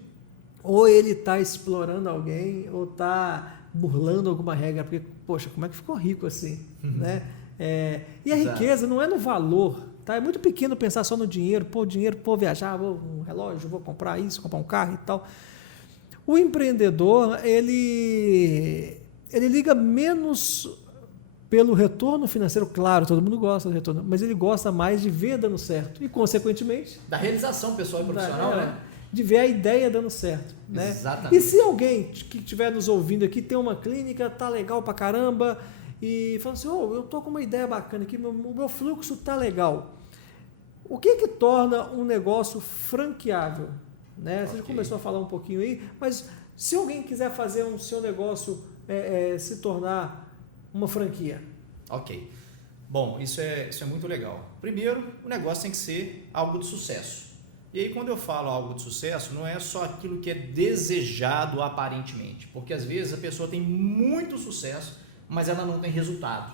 ou ele está explorando alguém, ou está burlando alguma regra, porque, poxa, como é que ficou rico assim? Né? E a riqueza não é no valor. Tá? É muito pequeno pensar só no dinheiro, viajar, um relógio, vou comprar isso, comprar um carro e tal. O empreendedor, ele liga menos pelo retorno financeiro, claro, todo mundo gosta do retorno, mas ele gosta mais de ver dando certo e, consequentemente... Da realização pessoal e profissional, né? De ver a ideia dando certo. Né? Exatamente. E se alguém que estiver nos ouvindo aqui tem uma clínica, tá legal pra caramba... E falando assim, eu estou com uma ideia bacana aqui, o meu fluxo está legal. O que torna um negócio franqueável? Né? Você já começou a falar um pouquinho aí, mas se alguém quiser fazer o seu negócio se tornar uma franquia. Ok. Bom, isso é muito legal. Primeiro, o negócio tem que ser algo de sucesso. E aí, quando eu falo algo de sucesso, não é só aquilo que é desejado aparentemente, porque às vezes a pessoa tem muito sucesso, mas ela não tem resultado.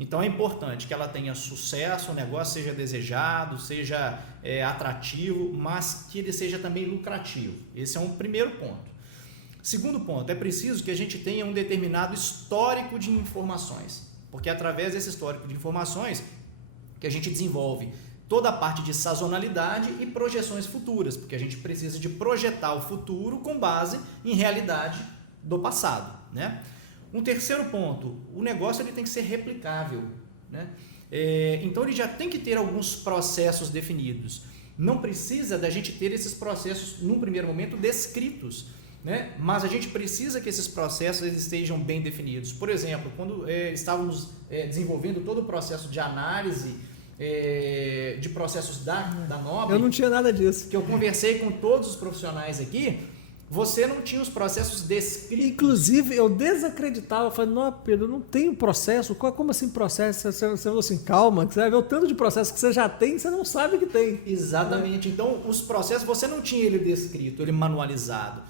Então é importante que ela tenha sucesso, o negócio seja desejado, seja atrativo, mas que ele seja também lucrativo. Esse é um primeiro ponto. Segundo ponto, é preciso que a gente tenha um determinado histórico de informações, porque é através desse histórico de informações que a gente desenvolve toda a parte de sazonalidade e projeções futuras, porque a gente precisa de projetar o futuro com base em realidade do passado, né? Um terceiro ponto, o negócio ele tem que ser replicável, né? Então ele já tem que ter alguns processos definidos. Não precisa da gente ter esses processos num primeiro momento descritos, né? Mas a gente precisa que esses processos eles estejam bem definidos. Por exemplo, quando estávamos desenvolvendo todo o processo de análise de processos da Nobre, eu não tinha nada disso. que eu conversei com todos os profissionais aqui, você não tinha os processos descritos. Inclusive, eu desacreditava, falei, não, Pedro, eu não tenho processo. Como assim processo? Você falou assim, calma, que você vai ver o tanto de processo que você já tem, você não sabe que tem. Exatamente. Então, os processos, você não tinha ele descrito, ele manualizado.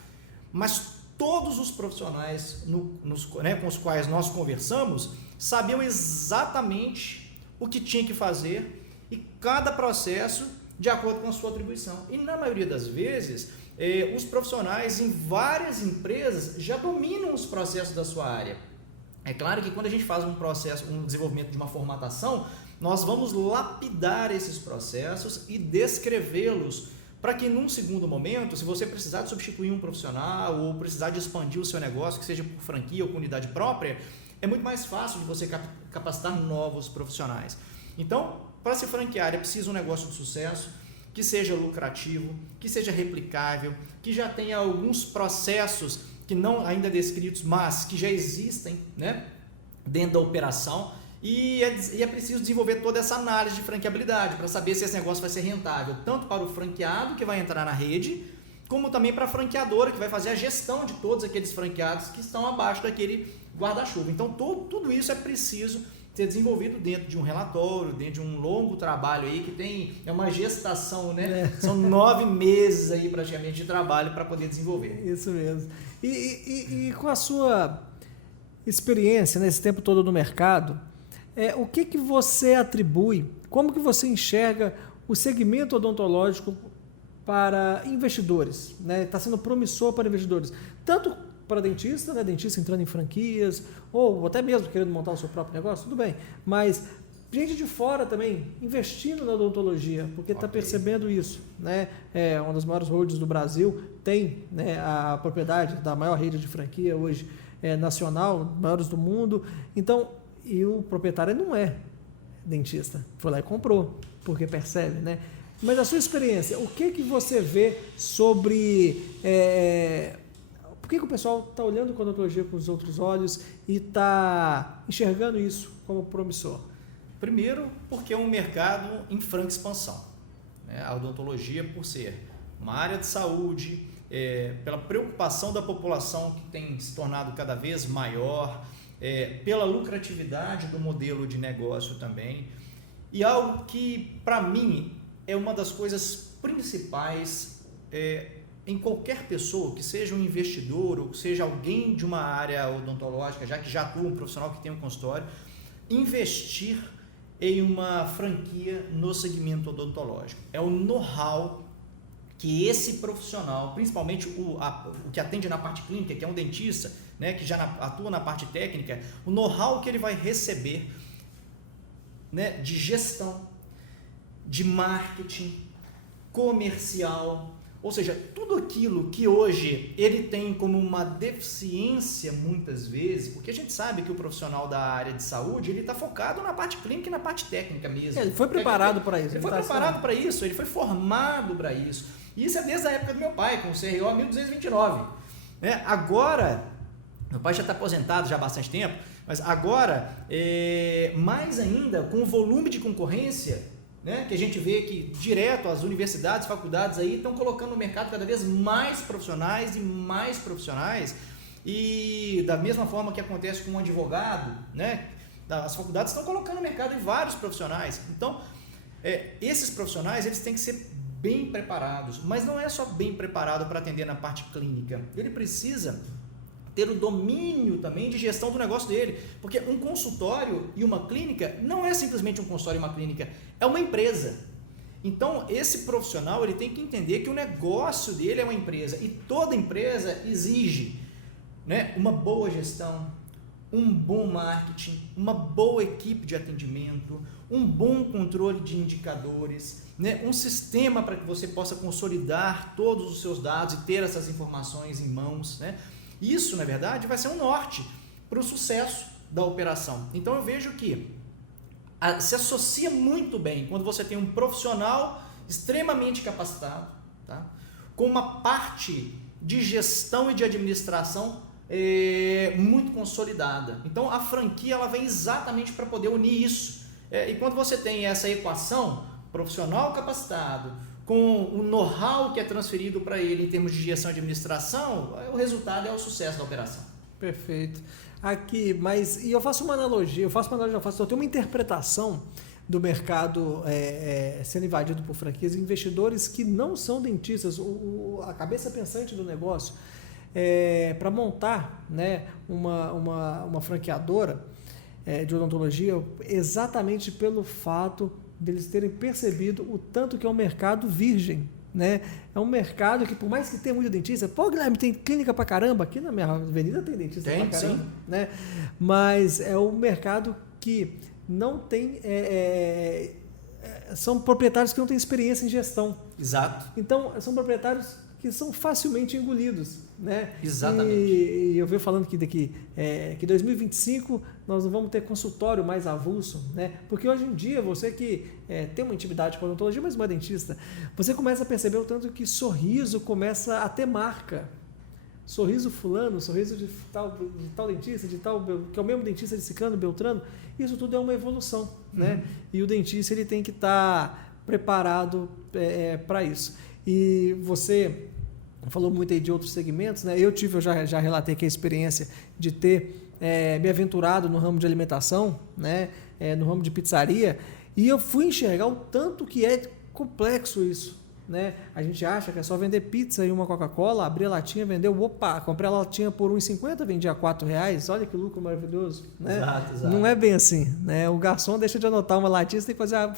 Mas todos os profissionais com os quais nós conversamos sabiam exatamente o que tinha que fazer e cada processo de acordo com a sua atribuição. E na maioria das vezes, os profissionais em várias empresas já dominam os processos da sua área. É claro que quando a gente faz um desenvolvimento de uma formatação, nós vamos lapidar esses processos e descrevê-los para que num segundo momento, se você precisar de substituir um profissional ou precisar de expandir o seu negócio, que seja por franquia ou com unidade própria, é muito mais fácil de você capacitar novos profissionais. Então, para se franquear, é preciso um negócio de sucesso, que seja lucrativo, que seja replicável, que já tenha alguns processos que não ainda descritos, mas que já existem, né, dentro da operação. E é preciso desenvolver toda essa análise de franqueabilidade para saber se esse negócio vai ser rentável, tanto para o franqueado que vai entrar na rede, como também para a franqueadora que vai fazer a gestão de todos aqueles franqueados que estão abaixo daquele guarda-chuva. Então, tudo isso é preciso ser desenvolvido dentro de um relatório, dentro de um longo trabalho aí que é uma gestação, né? São 9 meses aí praticamente de trabalho para poder desenvolver. Isso mesmo. E com a sua experiência nesse tempo todo no mercado, o que você atribui, como que você enxerga o segmento odontológico para investidores, né? Está sendo promissor para investidores, tanto para dentista, né? Dentista entrando em franquias, ou até mesmo querendo montar o seu próprio negócio, tudo bem, mas gente de fora também investindo na odontologia, porque está percebendo isso, né? Uma das maiores holdings do Brasil tem, né, a propriedade da maior rede de franquia hoje nacional, maiores do mundo, então, e o proprietário não é dentista, foi lá e comprou, porque percebe, né? Mas a sua experiência, o que você vê sobre por que o pessoal está olhando a odontologia com os outros olhos e está enxergando isso como promissor? Primeiro, porque é um mercado em franca expansão, né? A odontologia, por ser uma área de saúde, pela preocupação da população que tem se tornado cada vez maior, pela lucratividade do modelo de negócio também, e algo que, para mim, é uma das coisas principais em qualquer pessoa, que seja um investidor ou que seja alguém de uma área odontológica, já que já atua um profissional que tem um consultório, investir em uma franquia no segmento odontológico. É o know-how que esse profissional, principalmente o que atende na parte clínica, que é um dentista, né, que já atua na parte técnica, o know-how que ele vai receber, né, de gestão, de marketing, comercial, ou seja, tudo aquilo que hoje ele tem como uma deficiência muitas vezes, porque a gente sabe que o profissional da área de saúde, ele está focado na parte clínica e na parte técnica mesmo. Ele foi preparado para isso. Ele foi preparado para isso, ele foi formado para isso. E isso é desde a época do meu pai, com o CRO 1229. Né? Agora, meu pai já está aposentado já há bastante tempo, mas agora, mais ainda, com o volume de concorrência, né, que a gente vê que direto as universidades, faculdades aí estão colocando no mercado cada vez mais profissionais e da mesma forma que acontece com um advogado, né, As faculdades estão colocando no mercado vários profissionais. Então, esses profissionais eles têm que ser bem preparados, mas não é só bem preparado para atender na parte clínica. Ele precisa ter o domínio também de gestão do negócio dele, porque um consultório e uma clínica não é simplesmente um consultório e uma clínica, é uma empresa. Então, esse profissional ele tem que entender que o negócio dele é uma empresa e toda empresa exige, né, uma boa gestão, um bom marketing, uma boa equipe de atendimento, um bom controle de indicadores, né, um sistema para que você possa consolidar todos os seus dados e ter essas informações em mãos, né? Isso, na verdade, vai ser um norte para o sucesso da operação. Então, eu vejo que se associa muito bem quando você tem um profissional extremamente capacitado, tá? Com uma parte de gestão e de administração muito consolidada. Então, a franquia ela vem exatamente para poder unir isso. E quando você tem essa equação, profissional capacitado, com o know-how que é transferido para ele em termos de gestão e administração, o resultado é o sucesso da operação. Perfeito. Aqui, mas e eu faço uma analogia, eu tenho uma interpretação do mercado sendo invadido por franquias, investidores que não são dentistas, a cabeça pensante do negócio, para montar, né, uma franqueadora de odontologia, exatamente pelo fato deles terem percebido o tanto que é um mercado virgem, né? É um mercado que, por mais que tenha muito dentista, pô, Guilherme, tem clínica pra caramba, aqui na minha avenida tem dentista pra caramba, sim, né? Mas é um mercado que não tem, são proprietários que não têm experiência em gestão. Exato. Então, são proprietários que são facilmente engolidos, né? Exatamente. E eu venho falando que daqui que 2025 nós não vamos ter consultório mais avulso, né? Porque hoje em dia você que tem uma intimidade com a odontologia, mas não é dentista, você começa a perceber o tanto que sorriso começa a ter marca. Sorriso fulano, sorriso de tal dentista, que é o mesmo dentista de Ciclano, Beltrano, isso tudo é uma evolução, né? E o dentista ele tem que estar preparado para isso. E você falou muito aí de outros segmentos, né? Eu já relatei aqui a experiência de ter me aventurado no ramo de alimentação, né? No ramo de pizzaria, e eu fui enxergar o tanto que é complexo isso, né? A gente acha que é só vender pizza e uma Coca-Cola, abrir a latinha, vender, comprei a latinha por R$1,50, vendia R$4, olha que lucro maravilhoso, né? Exato. Não é bem assim, né? O garçom deixa de anotar uma latinha, você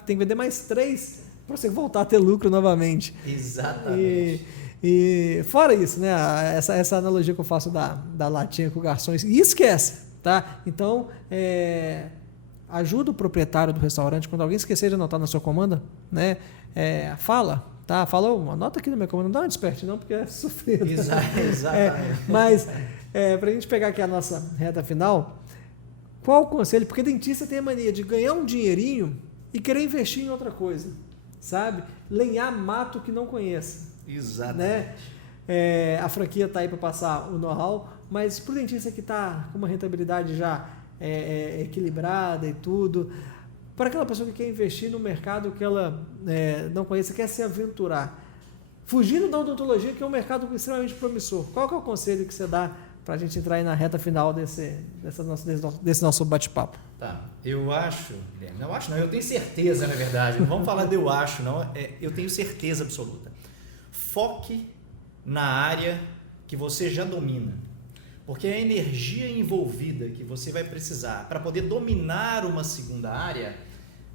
tem que vender mais 3 para você voltar a ter lucro novamente. Exatamente. E fora isso, né? Essa analogia que eu faço da latinha com o garçom, e esquece, tá? Então, ajuda o proprietário do restaurante, quando alguém esquecer de anotar na sua comanda, né? Fala, tá? Fala, anota aqui na minha comanda, não dá uma desperte não, porque é sofrido. Exatamente. Mas, para a gente pegar aqui a nossa reta final, qual o conselho? Porque dentista tem a mania de ganhar um dinheirinho e querer investir em outra coisa, sabe? Lenhar mato que não conheça. Exatamente. Né? A franquia está aí para passar o know-how, mas para o dentista que está com uma rentabilidade já equilibrada e tudo, para aquela pessoa que quer investir no mercado que ela não conhece, quer se aventurar, fugindo da odontologia, que é um mercado extremamente promissor, qual que é o conselho que você dá para a gente entrar aí na reta final desse nosso bate-papo? Tá, eu tenho certeza, na verdade, não vamos falar de eu acho, não, eu tenho certeza absoluta. Foque na área que você já domina, porque a energia envolvida que você vai precisar para poder dominar uma segunda área,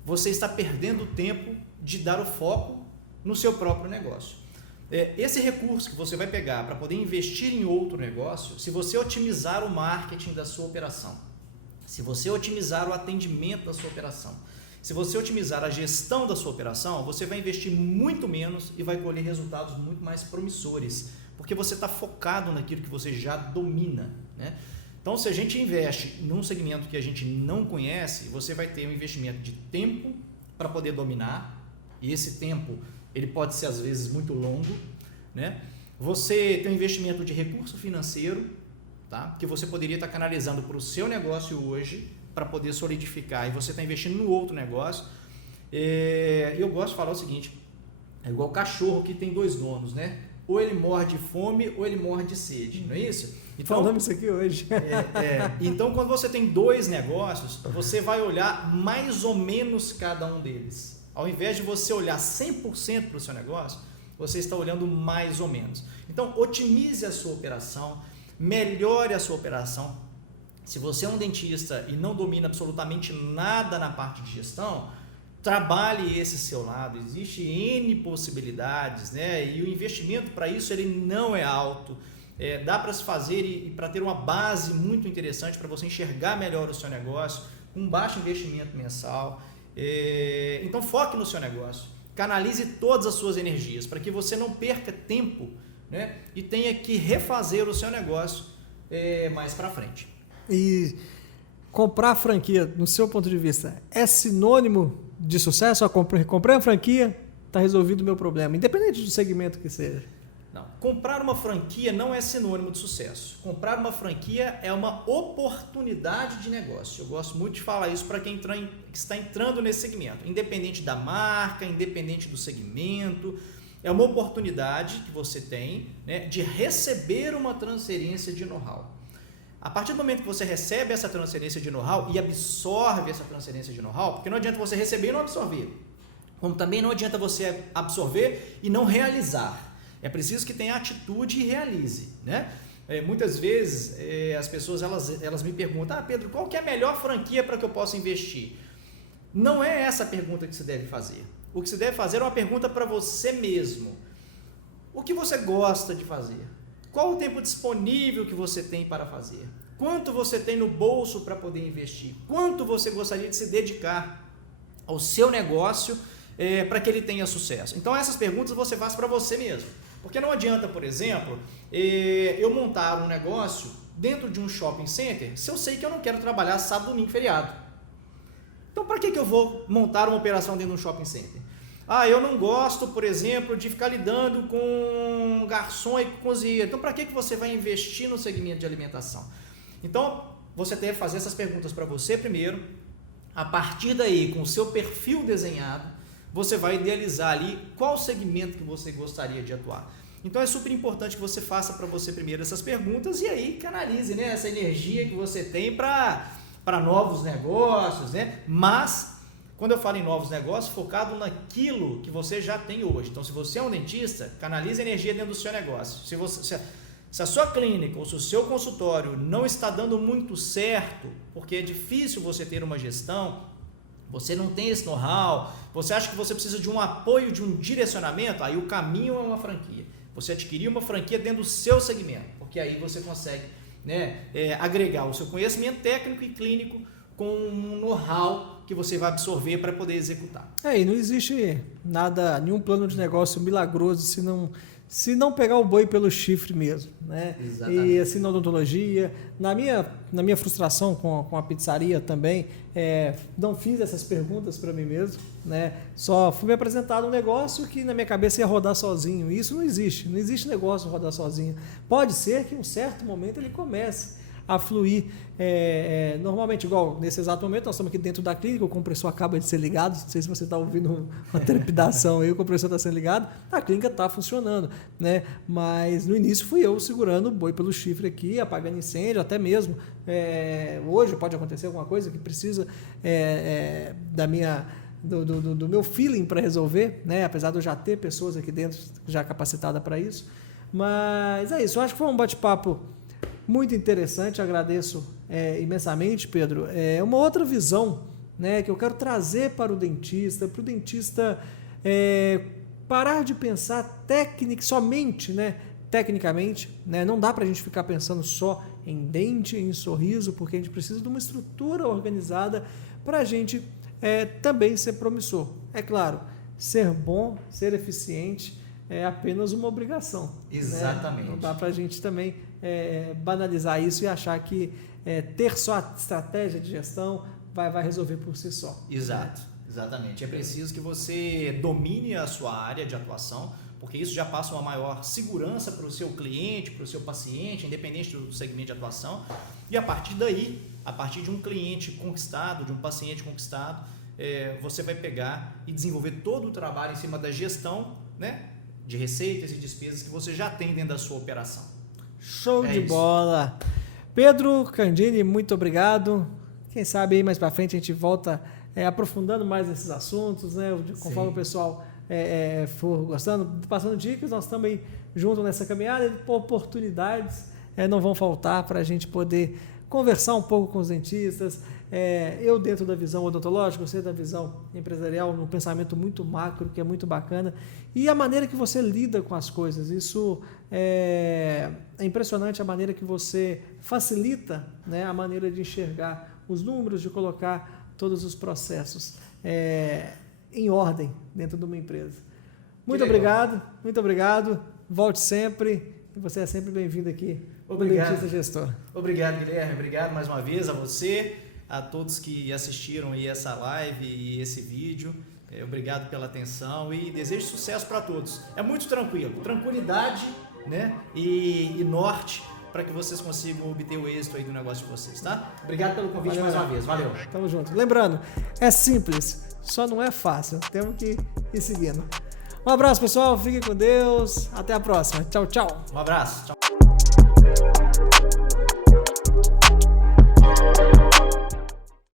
você está perdendo tempo de dar o foco no seu próprio negócio. Esse recurso que você vai pegar para poder investir em outro negócio, se você otimizar o marketing da sua operação, se você otimizar o atendimento da sua operação, se você otimizar a gestão da sua operação, você vai investir muito menos e vai colher resultados muito mais promissores, porque você está focado naquilo que você já domina, né? Então, se a gente investe num segmento que a gente não conhece, você vai ter um investimento de tempo para poder dominar, e esse tempo ele pode ser às vezes muito longo, né? Você tem um investimento de recurso financeiro, tá? Que você poderia estar canalizando para o seu negócio hoje, para poder solidificar, e você está investindo no outro negócio. Eu gosto de falar o seguinte, é igual cachorro que tem 2 donos, né? ou ele morre de fome ou ele morre de sede, não é isso? Então, falamos isso aqui hoje. Então, quando você tem 2 negócios, você vai olhar mais ou menos cada um deles. Ao invés de você olhar 100% para o seu negócio, você está olhando mais ou menos. Então, otimize a sua operação, melhore a sua operação. Se você é um dentista e não domina absolutamente nada na parte de gestão, trabalhe esse seu lado. Existe N possibilidades, né? E o investimento para isso ele não é alto. Dá para se fazer e para ter uma base muito interessante para você enxergar melhor o seu negócio, com baixo investimento mensal. Então foque no seu negócio, canalize todas as suas energias para que você não perca tempo, né? E tenha que refazer o seu negócio mais para frente. E comprar franquia, no seu ponto de vista, é sinônimo de sucesso? Comprei uma franquia, está resolvido o meu problema, independente do segmento que seja. Não, comprar uma franquia não é sinônimo de sucesso. Comprar uma franquia é uma oportunidade de negócio. Eu gosto muito de falar isso para quem está entrando nesse segmento. Independente da marca, independente do segmento, é uma oportunidade que você tem, né, de receber uma transferência de know-how. A partir do momento que você recebe essa transferência de know-how e absorve essa transferência de know-how, porque não adianta você receber e não absorver, como também não adianta você absorver e não realizar. É preciso que tenha atitude e realize, né? Muitas vezes as pessoas elas me perguntam: Pedro, qual que é a melhor franquia para que eu possa investir? Não é essa a pergunta que você deve fazer. O que você deve fazer é uma pergunta para você mesmo. O que você gosta de fazer? Qual o tempo disponível que você tem para fazer? Quanto você tem no bolso para poder investir? Quanto você gostaria de se dedicar ao seu negócio para que ele tenha sucesso? Então essas perguntas você faz para você mesmo. Porque não adianta, por exemplo, eu montar um negócio dentro de um shopping center se eu sei que eu não quero trabalhar sábado, domingo, feriado. Então para que eu vou montar uma operação dentro de um shopping center? Eu não gosto, por exemplo, de ficar lidando com garçom e cozinheiro. Então para que você vai investir no segmento de alimentação? Então você deve fazer essas perguntas para você primeiro. A partir daí, com o seu perfil desenhado, você vai idealizar ali qual segmento que você gostaria de atuar. Então é super importante que você faça para você primeiro essas perguntas e aí canalize, né, essa energia que você tem para novos negócios, né? Mas quando eu falo em novos negócios, focado naquilo que você já tem hoje. Então se você é um dentista, canalize energia dentro do seu negócio. Se a sua clínica ou se o seu consultório não está dando muito certo, porque é difícil você ter uma gestão, você não tem esse know-how, você acha que você precisa de um apoio, de um direcionamento, aí o caminho é uma franquia. Você adquirir uma franquia dentro do seu segmento, porque aí você consegue, né, agregar o seu conhecimento técnico e clínico com um know-how que você vai absorver para poder executar. E não existe nenhum plano de negócio milagroso se não pegar o boi pelo chifre mesmo, né? Exatamente. E assim na odontologia, na minha frustração com a pizzaria também, não fiz essas perguntas para mim mesmo, né? Só fui me apresentado um negócio que na minha cabeça ia rodar sozinho. E isso não existe negócio rodar sozinho. Pode ser que em um certo momento ele comece a fluir. Normalmente, igual nesse exato momento, nós estamos aqui dentro da clínica, o compressor acaba de ser ligado, não sei se você está ouvindo uma trepidação aí, o compressor está sendo ligado, a clínica está funcionando, né? Mas no início fui eu segurando o boi pelo chifre aqui, apagando incêndio, até mesmo hoje pode acontecer alguma coisa que precisa do meu feeling para resolver, né? Apesar de eu já ter pessoas aqui dentro já capacitadas para isso. Mas é isso, eu acho que foi um bate-papo muito interessante, agradeço imensamente, Pedro. É uma outra visão, né, que eu quero trazer para o dentista parar de pensar somente, né, tecnicamente, né? Não dá para a gente ficar pensando só em dente, em sorriso, porque a gente precisa de uma estrutura organizada para a gente também ser promissor. É claro, ser bom, ser eficiente é apenas uma obrigação. Exatamente. Né? Não dá para a gente também banalizar isso e achar que ter só a estratégia de gestão vai resolver por si só. Exato, exatamente. É preciso que você domine a sua área de atuação, porque isso já passa uma maior segurança para o seu cliente, para o seu paciente, independente do segmento de atuação. E a partir daí, a partir de um cliente conquistado, de um paciente conquistado, você vai pegar e desenvolver todo o trabalho em cima da gestão, né, de receitas e despesas que você já tem dentro da sua operação. Show de isso. bola. Pedro Candini, muito obrigado. Quem sabe aí mais para frente a gente volta aprofundando mais nesses assuntos, né? Conforme o pessoal for gostando, passando dicas, nós estamos aí juntos nessa caminhada, e oportunidades não vão faltar para a gente poder conversar um pouco com os dentistas, eu dentro da visão odontológica, você da visão empresarial, num pensamento muito macro, que é muito bacana, e a maneira que você lida com as coisas, isso é impressionante, a maneira que você facilita, né, a maneira de enxergar os números, de colocar todos os processos em ordem dentro de uma empresa. Muito obrigado, volte sempre, e você é sempre bem-vindo aqui. Obrigado. Dentista Gestor. Obrigado, Guilherme. Obrigado mais uma vez a você, a todos que assistiram aí essa live e esse vídeo. Obrigado pela atenção e desejo sucesso para todos. É muito tranquilo, tranquilidade, né? E norte para que vocês consigam obter o êxito aí do negócio de vocês, tá? Obrigado pelo convite mais uma vez. Valeu. Tamo junto. Lembrando, é simples, só não é fácil. Temos que ir seguindo. Um abraço, pessoal. Fiquem com Deus. Até a próxima. Tchau, tchau. Um abraço. Tchau.